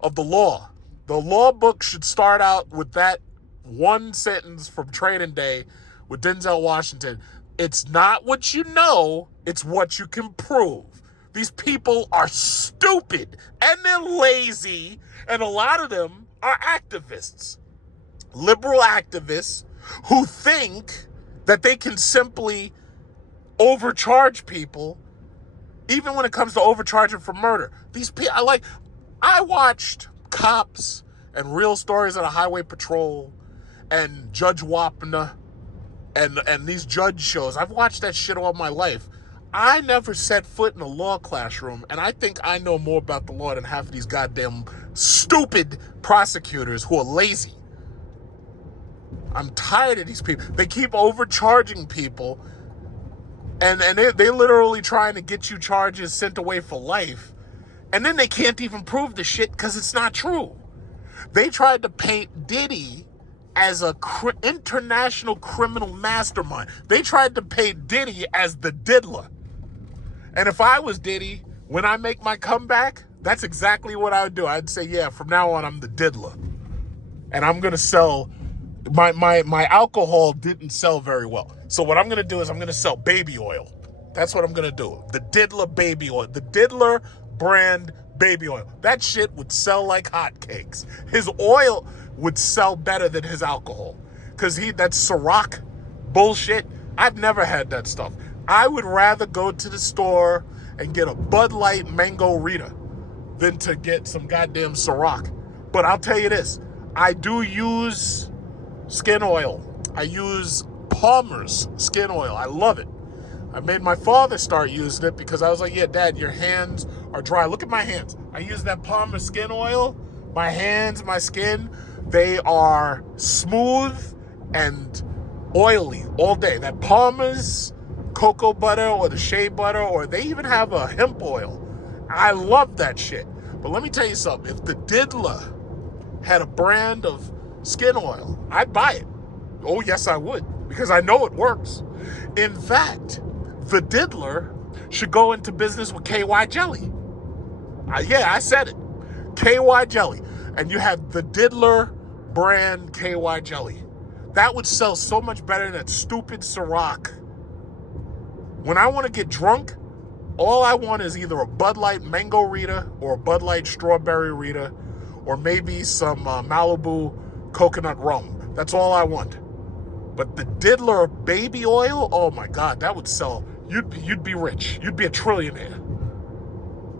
of the law. The law book should start out with that one sentence from Training Day with Denzel Washington. It's not what you know, it's what you can prove. These people are stupid and they're lazy, and a lot of them are activists. Liberal activists who think that they can simply overcharge people, even when it comes to overcharging for murder. These people, I watched Cops and Real Stories of the Highway Patrol and Judge Wapner and these judge shows. I've watched that shit all my life. I never set foot in a law classroom, and I think I know more about the law than half of these goddamn stupid prosecutors who are lazy. I'm tired of these people. They keep overcharging people, and they literally trying to get you charges sent away for life, and then they can't even prove the shit because it's not true. They tried to paint Diddy as a international criminal mastermind. They tried to paint Diddy as the diddler. And if I was Diddy, when I make my comeback, that's exactly what I would do. I'd say, yeah, from now on, I'm the diddler. And I'm going to sell... My alcohol didn't sell very well. So what I'm going to do is I'm going to sell baby oil. That's what I'm going to do. The Diddler baby oil. The Diddler brand baby oil. That shit would sell like hotcakes. His oil would sell better than his alcohol. Because that's Ciroc bullshit. I've never had that stuff. I would rather go to the store and get a Bud Light Mango Rita than to get some goddamn Ciroc. But I'll tell you this. I do use skin oil. I use Palmer's skin oil. I love it. I made my father start using it because I was like, yeah, Dad, your hands are dry. Look at my hands. I use that Palmer's skin oil. My hands, my skin, they are smooth and oily all day. That Palmer's cocoa butter or the shea butter, or they even have a hemp oil. I love that shit. But let me tell you something. If the Diddler had a brand of skin oil, I'd buy it. Oh, yes, I would, because I know it works. In fact, the Diddler should go into business with KY Jelly. I said it. KY Jelly. And you have the Diddler brand KY Jelly. That would sell so much better than that stupid Ciroc. When I want to get drunk, all I want is either a Bud Light Mango Rita or a Bud Light Strawberry Rita, or maybe some Malibu coconut rum. That's all I want. But the Diddler baby oil, oh my God, that would sell. You'd be rich. You'd be a trillionaire.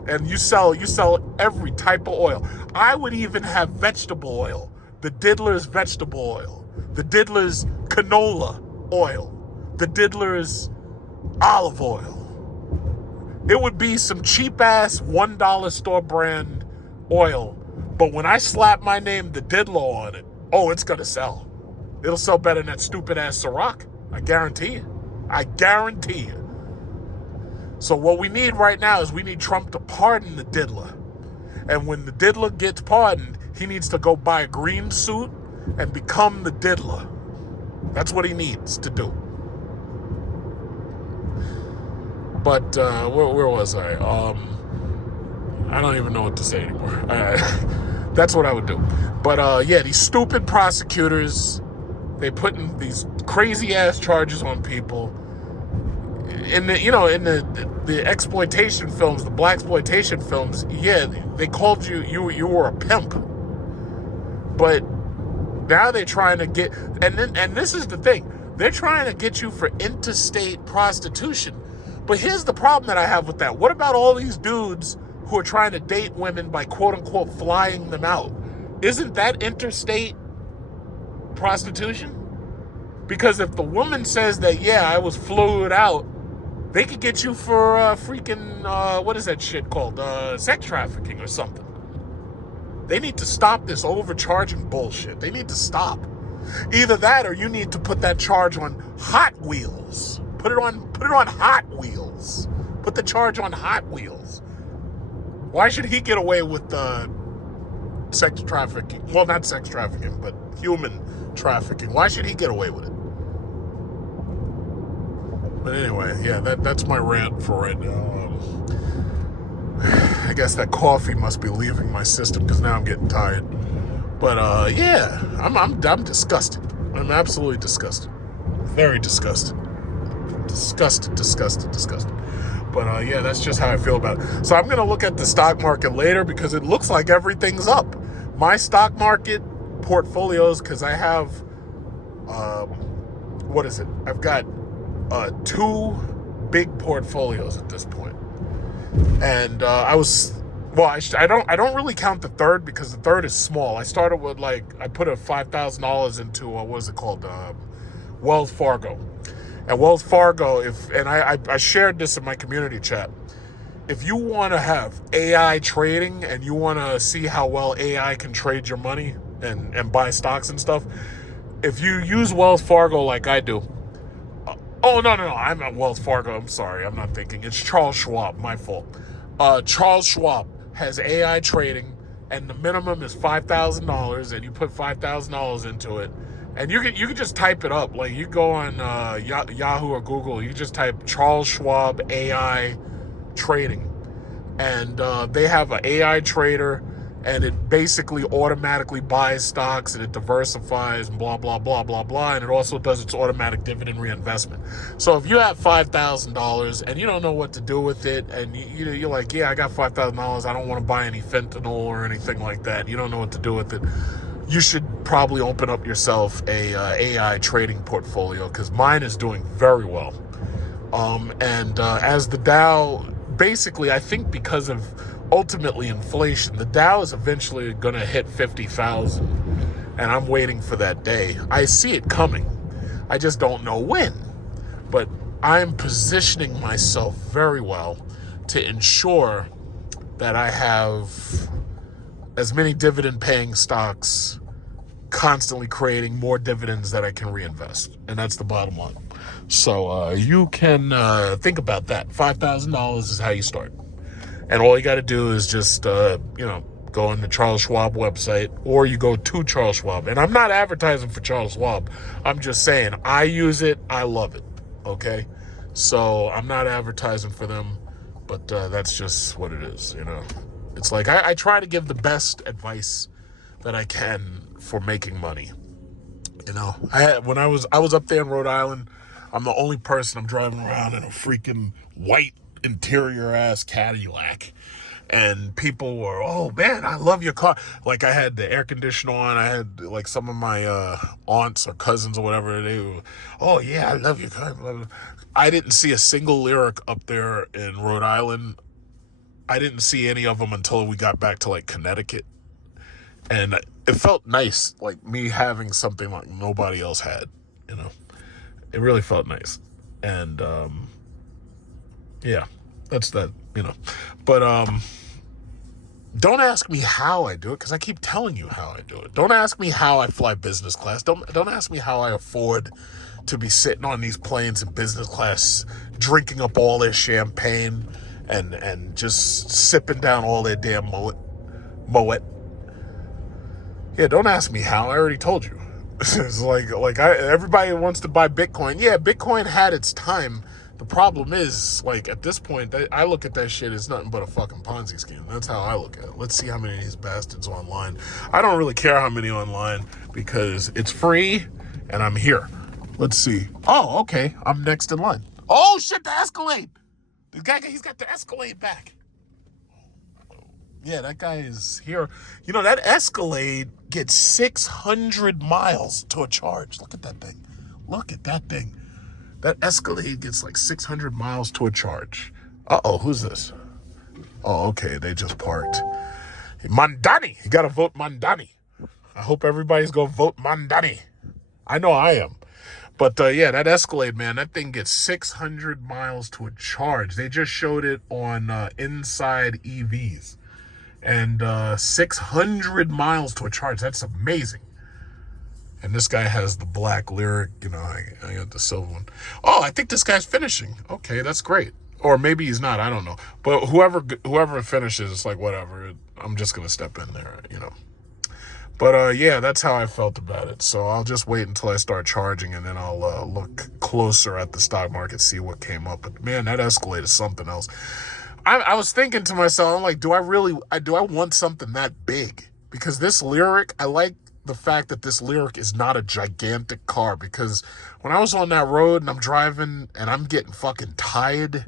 And you sell every type of oil. I would even have vegetable oil. The Diddler's vegetable oil. The Diddler's canola oil. The Diddler's olive oil. It would be some cheap ass $1 store brand oil. But when I slap my name, the Diddler, on it, oh, it's going to sell. It'll sell better than that stupid ass Ciroc. I guarantee you. I guarantee you. So what we need right now is we need Trump to pardon the Diddler. And when the Diddler gets pardoned, he needs to go buy a green suit and become the Diddler. That's what he needs to do. But where was I? I don't even know what to say anymore. That's what I would do. But yeah, these stupid prosecutors, they putting these crazy ass charges on people. In the exploitation films, the blaxploitation films, yeah, they called you were a pimp. But now they're trying to get, and this is the thing, they're trying to get you for interstate prostitution. But here's the problem that I have with that. What about all these dudes who are trying to date women by quote unquote flying them out? Isn't that interstate prostitution? Because if the woman says that, yeah, I was flued out, they could get you for freaking, what is that shit called? Sex trafficking or something. They need to stop this overcharging bullshit. They need to stop. Either that or you need to put that charge on Hot Wheels. Put it on Hot Wheels. Put the charge on Hot Wheels. Why should he get away with sex trafficking. Well, not sex trafficking, but human trafficking. Why should he get away with it? But anyway, yeah, that's my rant for right now. I guess that coffee must be leaving my system because now I'm getting tired. But yeah, I'm disgusted. I'm absolutely disgusted. Very disgusted. Disgusted. But yeah, that's just how I feel about it. So I'm gonna look at the stock market later because it looks like everything's up. My stock market portfolios, because I have what is it? I've got 2 big portfolios at this point. And I don't really count the third because the third is small. I started with I put a $5,000 into what was it called, Wells Fargo. And Wells Fargo, I shared this in my community chat. If you want to have AI trading and you want to see how well AI can trade your money and buy stocks and stuff, if you use Wells Fargo like I do. Oh, no, I'm at Wells Fargo. I'm sorry. I'm not thinking. It's Charles Schwab. My fault. Charles Schwab has AI trading, and the minimum is $5,000, and you put $5,000 into it. And you can just type it up. Like, you go on Yahoo or Google. You can just type Charles Schwab AI trading. And they have an AI trader, and it basically automatically buys stocks, and it diversifies, and blah, blah, blah, blah, blah. And it also does its automatic dividend reinvestment. So if you have $5,000 and you don't know what to do with it, and you're like, yeah, I got $5,000. I don't want to buy any fentanyl or anything like that. You don't know what to do with it. You should probably open up yourself a AI trading portfolio, because mine is doing very well. As the Dow, basically, I think because of ultimately inflation, the Dow is eventually going to hit 50,000, and I'm waiting for that day. I see it coming. I just don't know when. But I'm positioning myself very well to ensure that I have as many dividend-paying stocks constantly creating more dividends that I can reinvest. And that's the bottom line. So you can think about that. $5,000 is how you start. And all you got to do is just, go on the Charles Schwab website, or you go to Charles Schwab. And I'm not advertising for Charles Schwab. I'm just saying I use it. I love it. Okay? So I'm not advertising for them, but that's just what it is, It's like I try to give the best advice that I can for making money. When I was up there in Rhode Island, I'm the only person. I'm driving around in a freaking white interior ass Cadillac, and people were, oh man, I love your car. Like, I had the air conditioner on. I had like some of my aunts or cousins or whatever, they were, oh yeah, I love your car. Blah, blah. I didn't see a single lyric up there in Rhode Island. I didn't see any of them until we got back to like Connecticut. And it felt nice, like me having something like nobody else had, It really felt nice. And yeah, that's that, But don't ask me how I do it, because I keep telling you how I do it. Don't ask me how I fly business class. Don't ask me how I afford to be sitting on these planes in business class, drinking up all their champagne and just sipping down all their damn Moet. Yeah, don't ask me how. I already told you. It's everybody wants to buy Bitcoin. Yeah, Bitcoin had its time. The problem is, at this point, I look at that shit as nothing but a fucking Ponzi scheme. That's how I look at it. Let's see how many of these bastards online. I don't really care how many online, because it's free and I'm here. Let's see. Oh, okay. I'm next in line. Oh, shit, the Escalade. The guy, he's got the Escalade back. Yeah, that guy is here. That Escalade gets 600 miles to a charge. Look at that thing. That Escalade gets 600 miles to a charge. Uh-oh, who's this? Oh, okay, they just parked. Mandani. You got to vote Mandani. I hope everybody's going to vote Mandani. I know I am. But, yeah, that Escalade, man, that thing gets 600 miles to a charge. They just showed it on Inside EVs. And 600 miles to a charge. That's amazing. And this guy has the black lyric. I got the silver one. Oh, I think this guy's finishing. Okay, that's great. Or maybe he's not. I don't know. But whoever finishes, it's whatever. I'm just going to step in there, But yeah, that's how I felt about it. So I'll just wait until I start charging, and then I'll look closer at the stock market, see what came up. But man, that Escalade is something else. I was thinking to myself, I'm like, do I want something that big? Because this Lyric, I like the fact that this Lyric is not a gigantic car, because when I was on that road and I'm driving and I'm getting fucking tired,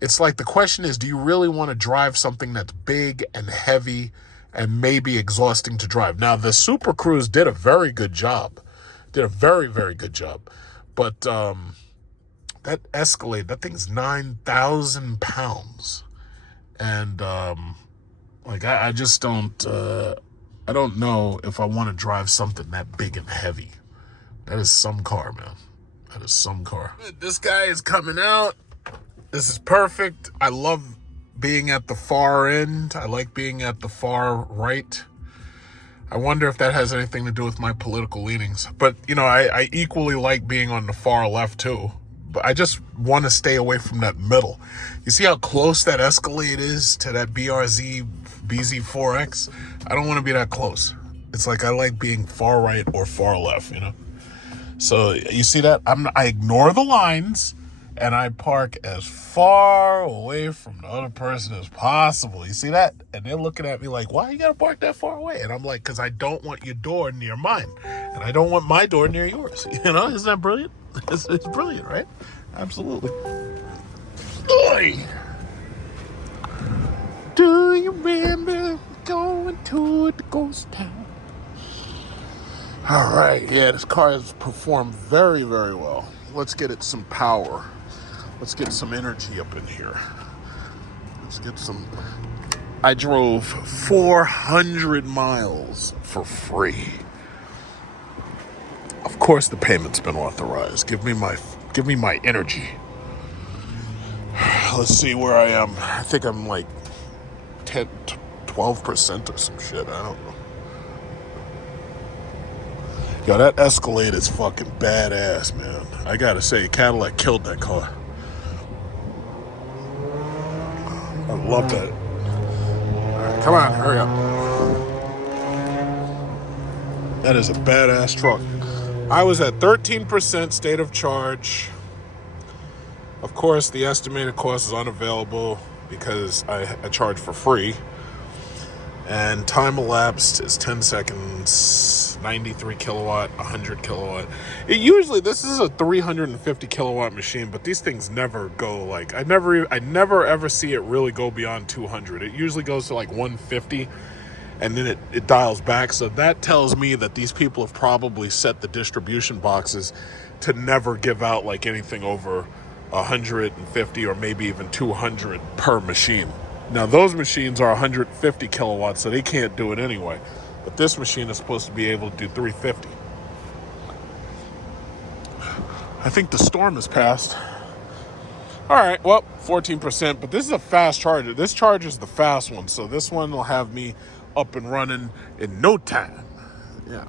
it's like the question is, do you really want to drive something that's big and heavy and maybe exhausting to drive? Now, the Super Cruise did a very good job. Did a very, very good job. But that Escalade, that thing's 9,000 pounds. And like I just don't I don't know if I want to drive something that big and heavy. That is some car, man. That is some car. This guy is coming out. This is perfect. I love being at the far end. I like being at the far right. I wonder if that has anything to do with my political leanings. But, you know, I equally like being on the far left, too. But I just want to stay away from that middle. You see how close that Escalade is to that BZ4X? I don't want to be that close. It's like I like being far right or far left, you know? So you see that? I ignore the lines, and I park as far away from the other person as possible. You see that? And they're looking at me like, why you gotta park that far away? And I'm like, because I don't want your door near mine. And I don't want my door near yours. You know, isn't that brilliant? It's brilliant, right? Absolutely. Oy! Do you remember going to the ghost town? All right, yeah, this car has performed very, very well. Let's get it some power. Let's get some energy up in here. Let's get some... I drove 400 miles for free. Of course the payment's been authorized. Give me my energy. Let's see where I am. I think I'm like 12% or some shit. I don't know. Yo, that Escalade is fucking badass, man. I gotta say, Cadillac killed that car. I love that. All right, come on, hurry up. That is a badass truck. I was at 13% state of charge. Of course, the estimated cost is unavailable because I charge for free. And time elapsed is 10 seconds, 93 kilowatt, 100 kilowatt. This is a 350 kilowatt machine, but these things never go like, I never ever see it really go beyond 200. It usually goes to like 150 and then it dials back. So that tells me that these people have probably set the distribution boxes to never give out like anything over 150 or maybe even 200 per machine. Now, those machines are 150 kilowatts, so they can't do it anyway. But this machine is supposed to be able to do 350. I think the storm has passed. All right, well, 14%, but this is a fast charger. This charger's the fast one, so this one will have me up and running in no time. Yeah.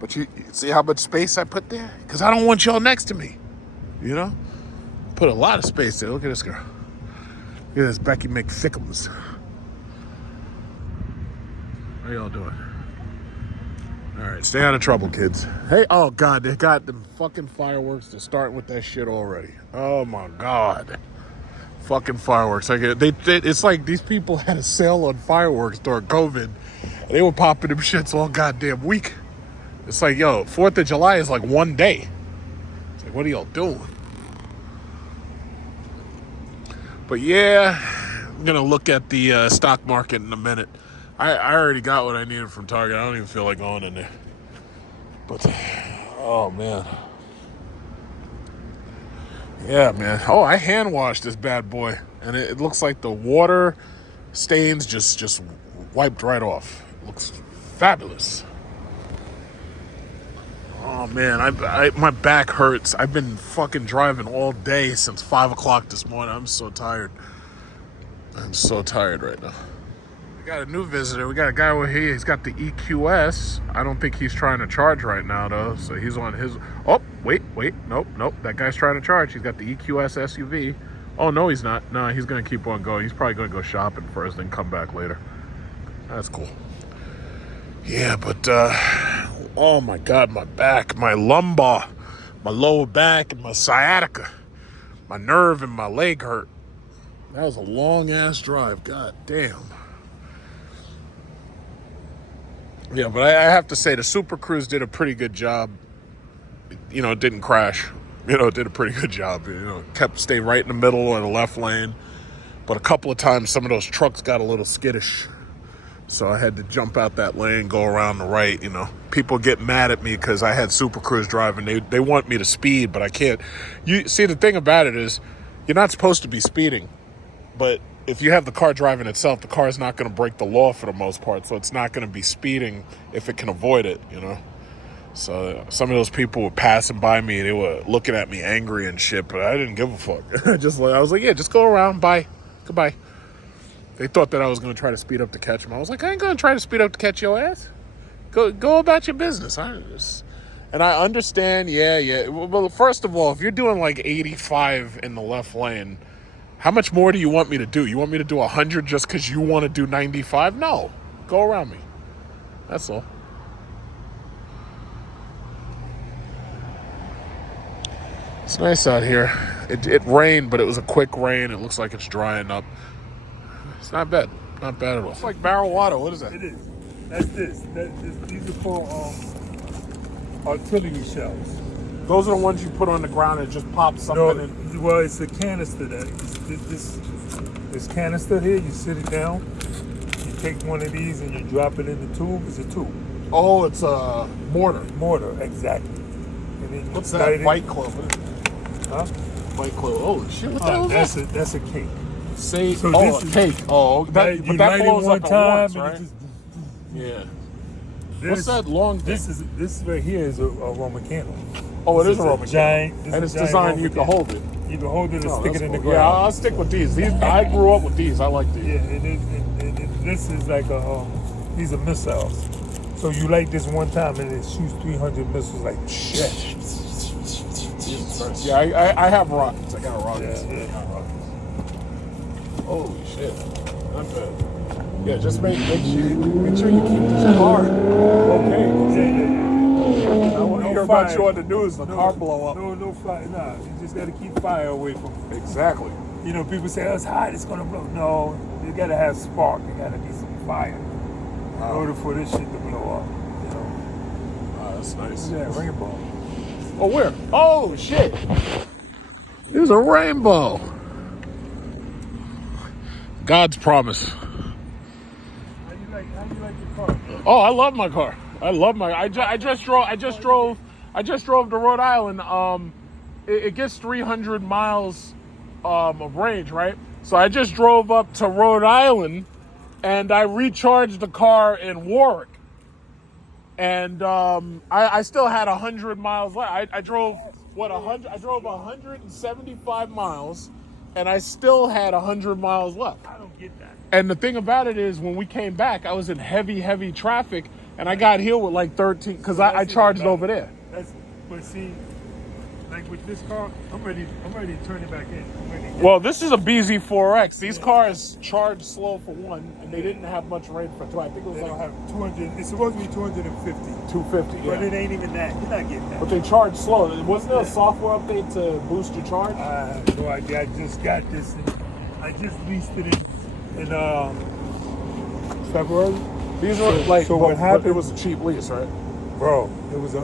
But you see how much space I put there? Because I don't want y'all next to me, you know? Put a lot of space there. Look at this girl. Look at this Becky McThickums. How y'all doing? All right, stay out of trouble, kids. Hey, oh God, they got them fucking fireworks to start with that shit already. Oh my God. Fucking fireworks. It's like these people had a sale on fireworks during COVID. They were popping them shits all goddamn week. It's like, yo, 4th of July is like one day. It's like, what are y'all doing? But yeah, I'm going to look at the stock market in a minute. I already got what I needed from Target. I don't even feel like going in there. But, oh, man. Yeah, man. Oh, I hand washed this bad boy. And it looks like the water stains just wiped right off. It looks fabulous. Oh, man. My back hurts. I've been fucking driving all day since 5 o'clock this morning. I'm so tired. I'm so tired right now. We got a new visitor. We got a guy over here. He's got the EQS. I don't think he's trying to charge right now, though. So he's on his... Oh, wait. Nope. That guy's trying to charge. He's got the EQS SUV. Oh, no, he's not. No, he's going to keep on going. He's probably going to go shopping first, then come back later. That's cool. Yeah, but oh my God, my back, my lumbar, my lower back, and my sciatica, my nerve and my leg hurt. That was a long ass drive. God damn. Yeah, but I have to say the Super Cruise did a pretty good job. You know, it didn't crash. You know, it did a pretty good job. You know, stayed right in the middle or the left lane. But a couple of times, some of those trucks got a little skittish. So I had to jump out that lane, go around the right, you know. People get mad at me because I had Super Cruise driving. They want me to speed, but I can't. You see, the thing about it is, you're not supposed to be speeding. But if you have the car driving itself, the car is not going to break the law for the most part. So it's not going to be speeding if it can avoid it, you know. So some of those people were passing by me, and they were looking at me angry and shit, but I didn't give a fuck. I was like, yeah, just go around, bye, goodbye. They thought that I was going to try to speed up to catch them. I was like, I ain't going to try to speed up to catch your ass. Go about your business. And I understand, yeah. Well, first of all, if you're doing like 85 in the left lane, how much more do you want me to do? You want me to do 100 just because you want to do 95? No. Go around me. That's all. It's nice out here. It rained, but it was a quick rain. It looks like it's drying up. It's not bad. Not bad at all. It's like barrel water. What is that? It is. That's this. These are called artillery shells. Those are the ones you put on the ground and just pop something in. Well, it's a canister this canister here, you sit it down, you take one of these and you drop it in the tube. It's a tube. Oh, it's a mortar. Mortar, exactly. And then what's that? White Claw. Huh? White Claw. Oh shit! What the hell is that? That's a cake. Say, so this is cake. Oh, that blows up at once, right? Yeah. What's that long thing? This right here is a Roman candle. Oh, it is a Roman giant, candle. And it's designed you can hold it. You can hold it and stick it in the ground. Yeah, I'll stick with these. I grew up with these. I like these. Yeah, and this is like these are missiles. So you light this one time and it shoots 300 missiles like shit. Yeah, I have rockets. I got rockets. Yeah. Holy shit. Not bad. Yeah, just make sure you keep this car okay. Yeah. I want to hear about you on the news, the car blow up. No fire. Nah, you just got to keep fire away from it. Exactly. You know, people say, oh, it's hot, it's going to blow. No, you got to have spark. You got to be some fire in order for this shit to blow up. You know? That's nice. Yeah, rainbow. Oh, where? Oh, shit. There's a rainbow. God's promise. How you like your car? Oh, I love my car. I just drove to Rhode Island. It gets 300 miles of range, right? So I just drove up to Rhode Island, and I recharged the car in Warwick, and I still had 100 miles left. I drove 100. I drove 175 miles, and I still had 100 miles left. I don't get that. And the thing about it is, when we came back, I was in heavy traffic, and I got here with like 13, because I charged over there. But see, like with this car, I'm ready to turn it back in. Well, this is a BZ4X. These cars charge slow for one, and they didn't have much range for two. I think it was They don't like have 200. It's supposed to be 250. 250. But Yeah. it ain't even that. You're not getting that. But they charge slow. Wasn't there a software update to boost your charge? No idea. I just got this. I just leased it in February. These were like. So what happened? It was a cheap lease, right? Bro, it was a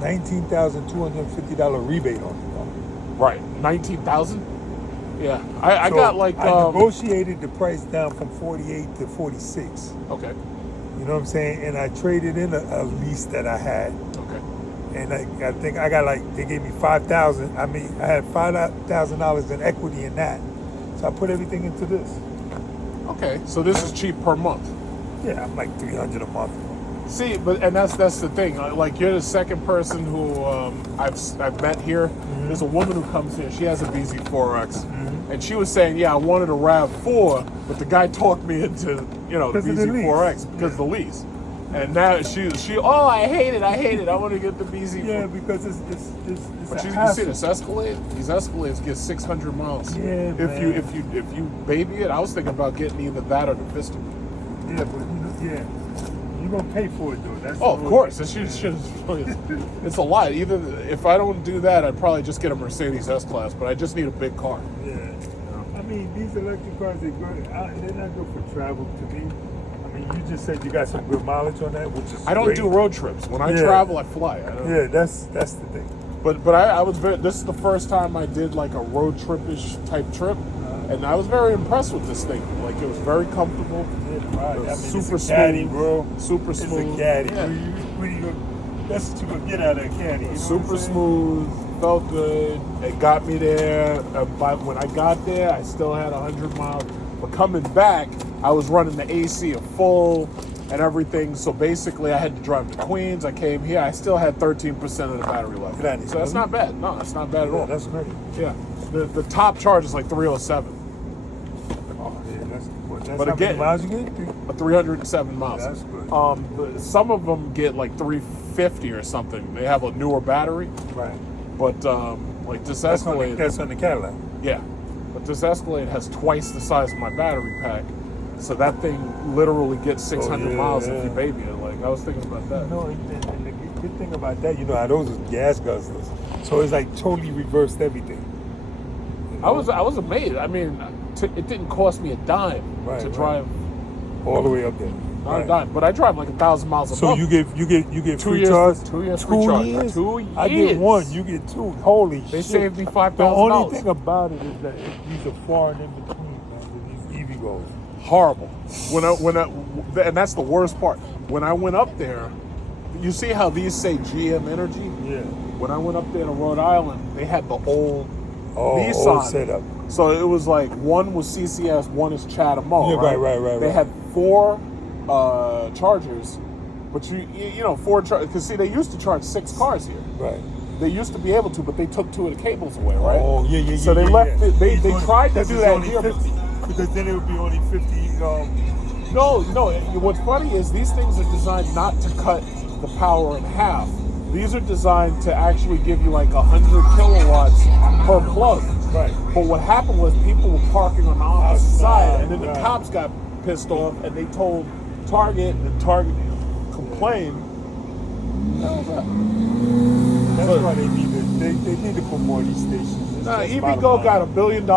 $19,250 rebate on it. Bro. Right. 19,000. Yeah. I So got like. I negotiated the price down from 48 to 46. Okay. You know what I'm saying? And I traded in a lease that I had. Okay. And I think I got they gave me $5,000. I mean, I had $5,000 in equity in that. So I put everything into this. Okay. So this is cheap per month. Yeah, I'm like $300 a month. See, and that's the thing. Like, you're the second person who I've met here. Mm-hmm. There's a woman who comes here. She has a BZ4X, and she was saying, "Yeah, I wanted a RAV4, but the guy talked me into the BZ4X because of the lease." And now she oh, I hate it. I want to get the BZ4. Yeah, because it's But you see this Escalade. These Escalades get 600 miles. Yeah, if you baby it, I was thinking about getting either that or the Vista. Yeah, but Yeah. You're going to pay for it, though. That's Oh, of course. This shit is it's a lot. Either if I don't do that, I'd probably just get a Mercedes S-Class, but I just need a big car. Yeah. I mean, these electric cars, they're good. They're not good for travel to me. I mean, you just said you got some good mileage on that, which is I don't great. do road trips. When I travel, I fly. Yeah, that's the thing. But I was this is the first time I did like a road trip-ish type trip, and I was very impressed with this thing. Like, it was very comfortable. Yeah, right. It was super super caddy, smooth, bro. super smooth. It's a caddy. Yeah. That's what you gonna get out of a caddy. You know Super smooth, felt good. It got me there. But when I got there, I still had 100 miles. But coming back, I was running the AC at full and everything. So basically, I had to drive to Queens. I came here. I still had 13% of the battery left. So that's not bad. No, that's not bad at all. That's great. Yeah. The top charge is like 307. Oh, yeah, that's But how again, many miles you get? 307 miles. Yeah, that's good. Some of them get like 350 or something. They have a newer battery. Right. But like this Escalade, That's on the Cadillac. yeah. But this Escalade has twice the size of my battery pack, so that thing literally gets 600 miles if you baby it. Like, I was thinking about that. No, and the good thing about that, you know how those are gas guzzlers, so it's like totally reversed everything. You know? I was amazed. I mean, it didn't cost me a dime to drive all the way up there. Not a dime, but I drive like 1,000 miles a So month. you get 2 free years, charge. 2 years free charge. 2 years. I get one. You get two. Holy shit! They saved me $5,000. The only thing about it is that these are far and in between, man. These EV goes. Horrible. And that's the worst part. When I went up there, you see how these say GM Energy? Yeah. When I went up there to Rhode Island, they had the old Nissan old setup. So it was like one was CCS, one is Chatham. Yeah, right. They had 4 chargers, but you know 4 chargers because see they used to charge 6 cars here. Right. They used to be able to, but they took 2 of the cables away, right? Oh yeah. So they left it. They tried to do that only here, 50, because then it would be only 50. No. What's funny is these things are designed not to cut the power in half. These are designed to actually give you like 100 kilowatts per plug. Right. But what happened was people were parking on the opposite side, and then the cops got pissed off, and they told Target, and Target complained. That's why they need to put more of these stations. EVgo got $1 billion,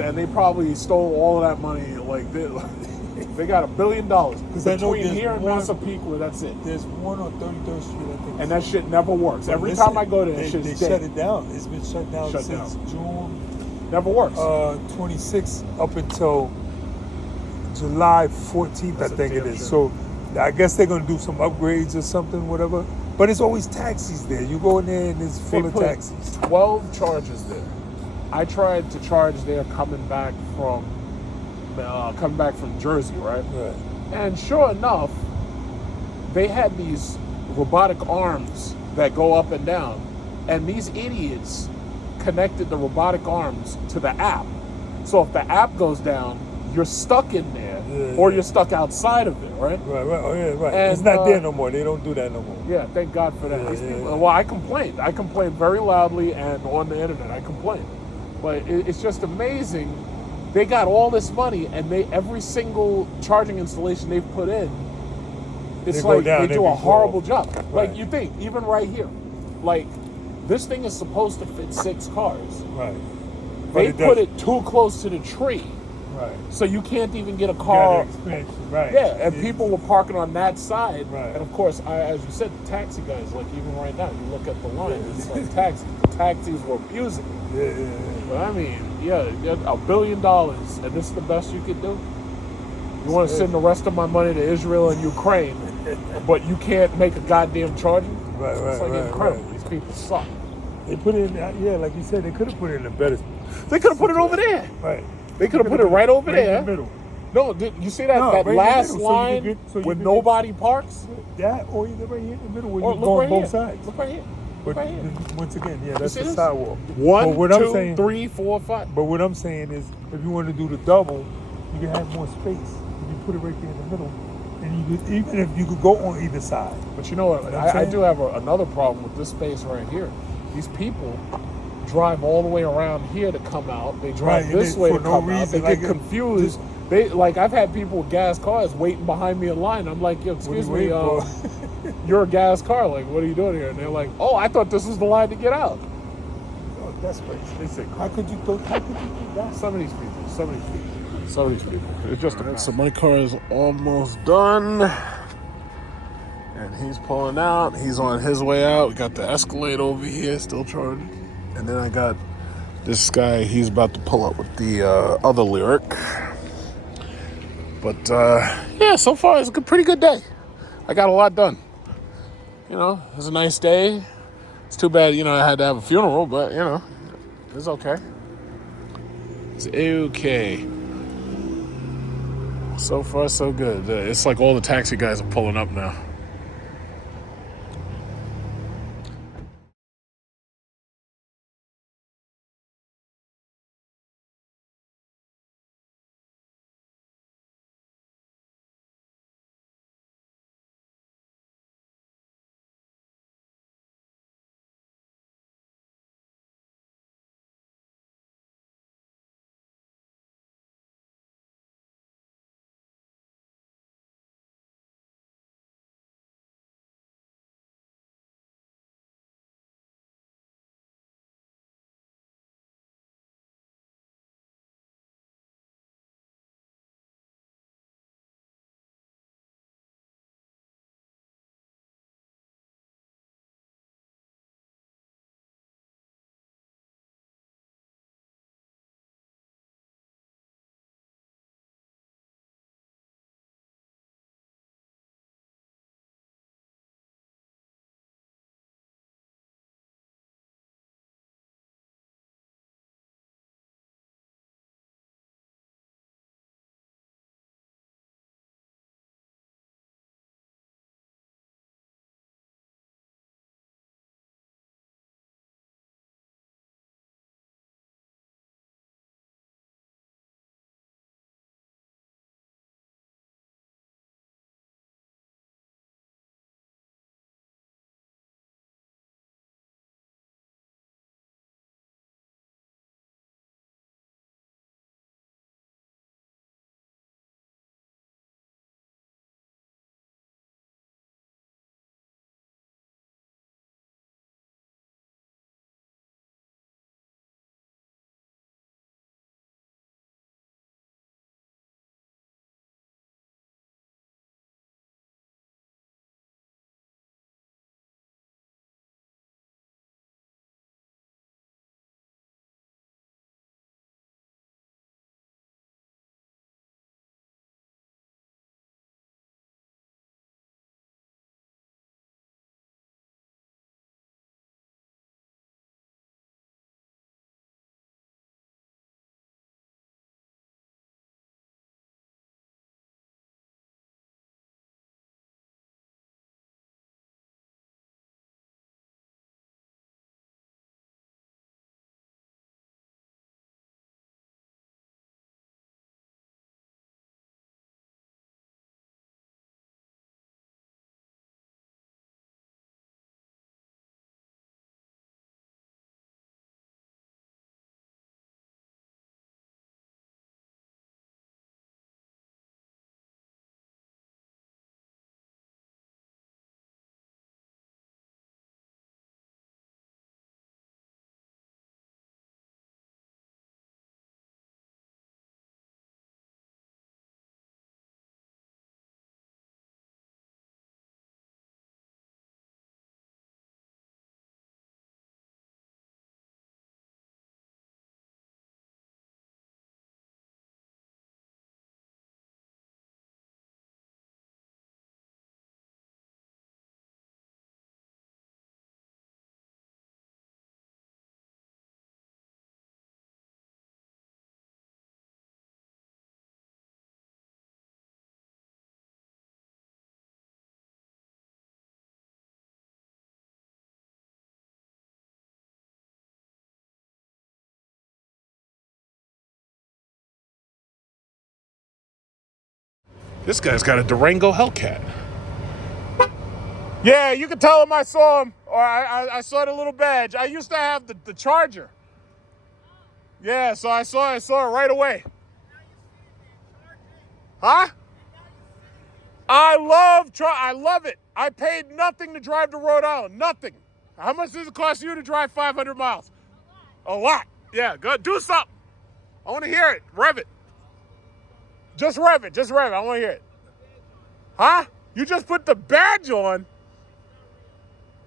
and they probably stole all of that money. Like they got $1 billion between here and Massapequa. That's it. There's one on 33rd Street, I think. And that shit never works. But Every listen, time I go there, that shit's they dead. shut it down. It's been shut down since June. Never works. 26 up until July 14th, I think it is. So I guess they're going to do some upgrades or something, whatever. But it's always taxis there. You go in there and it's full of taxis. 12 charges there. I tried to charge there coming back from Jersey, right? Right. And sure enough, they had these robotic arms that go up and down, and these idiots connected the robotic arms to the app. So if the app goes down, you're stuck in there, or you're stuck outside of it, right? Right. Oh yeah, right. And, it's not there no more. They don't do that no more. Yeah, thank God for that. Well, I complained. I complained very loudly, and on the internet, I complained. But it's just amazing. They got all this money, and every single charging installation they've put in, it's like they do a horrible job. Right. Like, you think, even right here, like, this thing is supposed to fit 6 cars. Right. They put it too close to the tree. Right. So you can't even get a car. Right. Yeah, and people were parking on that side. Right. And of course, as you said, the taxi guys, like even right now, you look at the line, it's like taxis. The taxis were abusing it. Yeah. But I mean, $1 billion, and this is the best you could do? You want to send the rest of my money to Israel and Ukraine, but you can't make a goddamn charging? Right. It's like incredible. These people suck. They put it in, like you said, they could have put it in a better. They could have put it over there. Right. They could have put it right over there. In the middle. No, you see that right last in the middle, line where nobody parks? That, or either right here in the middle where Or you look go on right both here. sides. Look right here. But Right here. once again, that's see the this? sidewalk. 1, what 2, I'm saying, 3, 4, 5. But what I'm saying is, if you want to do the double, you can have more space. You can put it right there in the middle, and you could, even if you could go on either side. But you know what? I do have another problem with this space right here. These people drive all the way around here to come out. They drive this way to come out. They get confused. I've had people with gas cars waiting behind me in line. I'm like, yo, excuse me, you're a gas car. Like, what are you doing here? And they're like, oh, I thought this was the line to get out. Oh, that's crazy. They say, How could you do that? some of these people. It just depends. So my car is almost done. And he's pulling out. He's on his way out. We got the Escalade over here, still charging. And then I got this guy. He's about to pull up with the other Lyric. But yeah, so far it's a pretty good day. I got a lot done. You know, it was a nice day. It's too bad, you know, I had to have a funeral, but you know, it's okay. It's okay. So far, so good. It's like all the taxi guys are pulling up now. This guy's got a Durango Hellcat. Yeah, you can tell him I saw him, or I saw the little badge. I used to have the Charger. Yeah, so I saw it right away. Huh? I love it. I paid nothing to drive to Rhode Island. Nothing. How much does it cost you to drive 500 miles? A lot. Yeah, go do something. I want to hear it. Rev it. Just rev it. Just rev it. I want to hear it. Huh? You just put the badge on?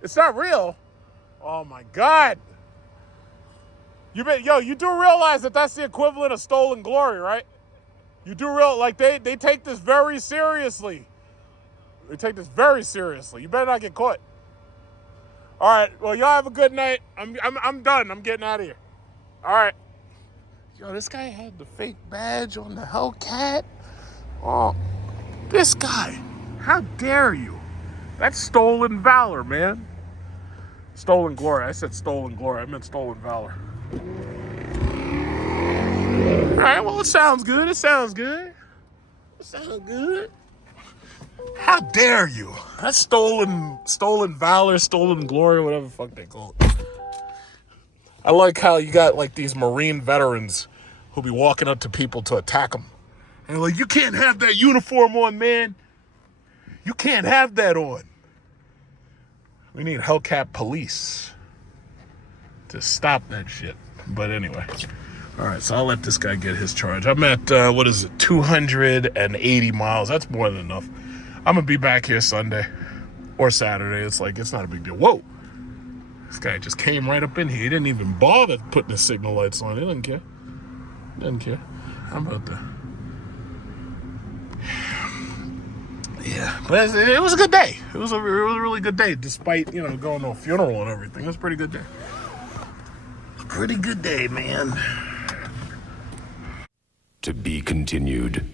It's not real. Oh my God. You do realize that that's the equivalent of stolen glory, right? You do like they take this very seriously. They take this very seriously. You better not get caught. All right. Well, y'all have a good night. I'm done. I'm getting out of here. All right. Yo, this guy had the fake badge on the Hellcat. Oh, this guy. How dare you? That's stolen valor, man. Stolen glory. I said stolen glory. I meant stolen valor. All right. Well, it sounds good. It sounds good. It sounds good. How dare you? That's stolen valor, stolen glory, whatever the fuck they call it. I like how you got like these Marine veterans who be walking up to people to attack them. And they're like, you can't have that uniform on, man. You can't have that on. We need Hellcat police to stop that shit. But anyway. All right, so I'll let this guy get his charge. I'm at, 280 miles. That's more than enough. I'm going to be back here Sunday or Saturday. It's not a big deal. Whoa. This guy just came right up in here. He didn't even bother putting his signal lights on. He doesn't care. Doesn't care. How about that? Yeah, but it was a good day. It was a really good day, despite, going to a funeral and everything. It was a pretty good day. Pretty good day, man. To be continued.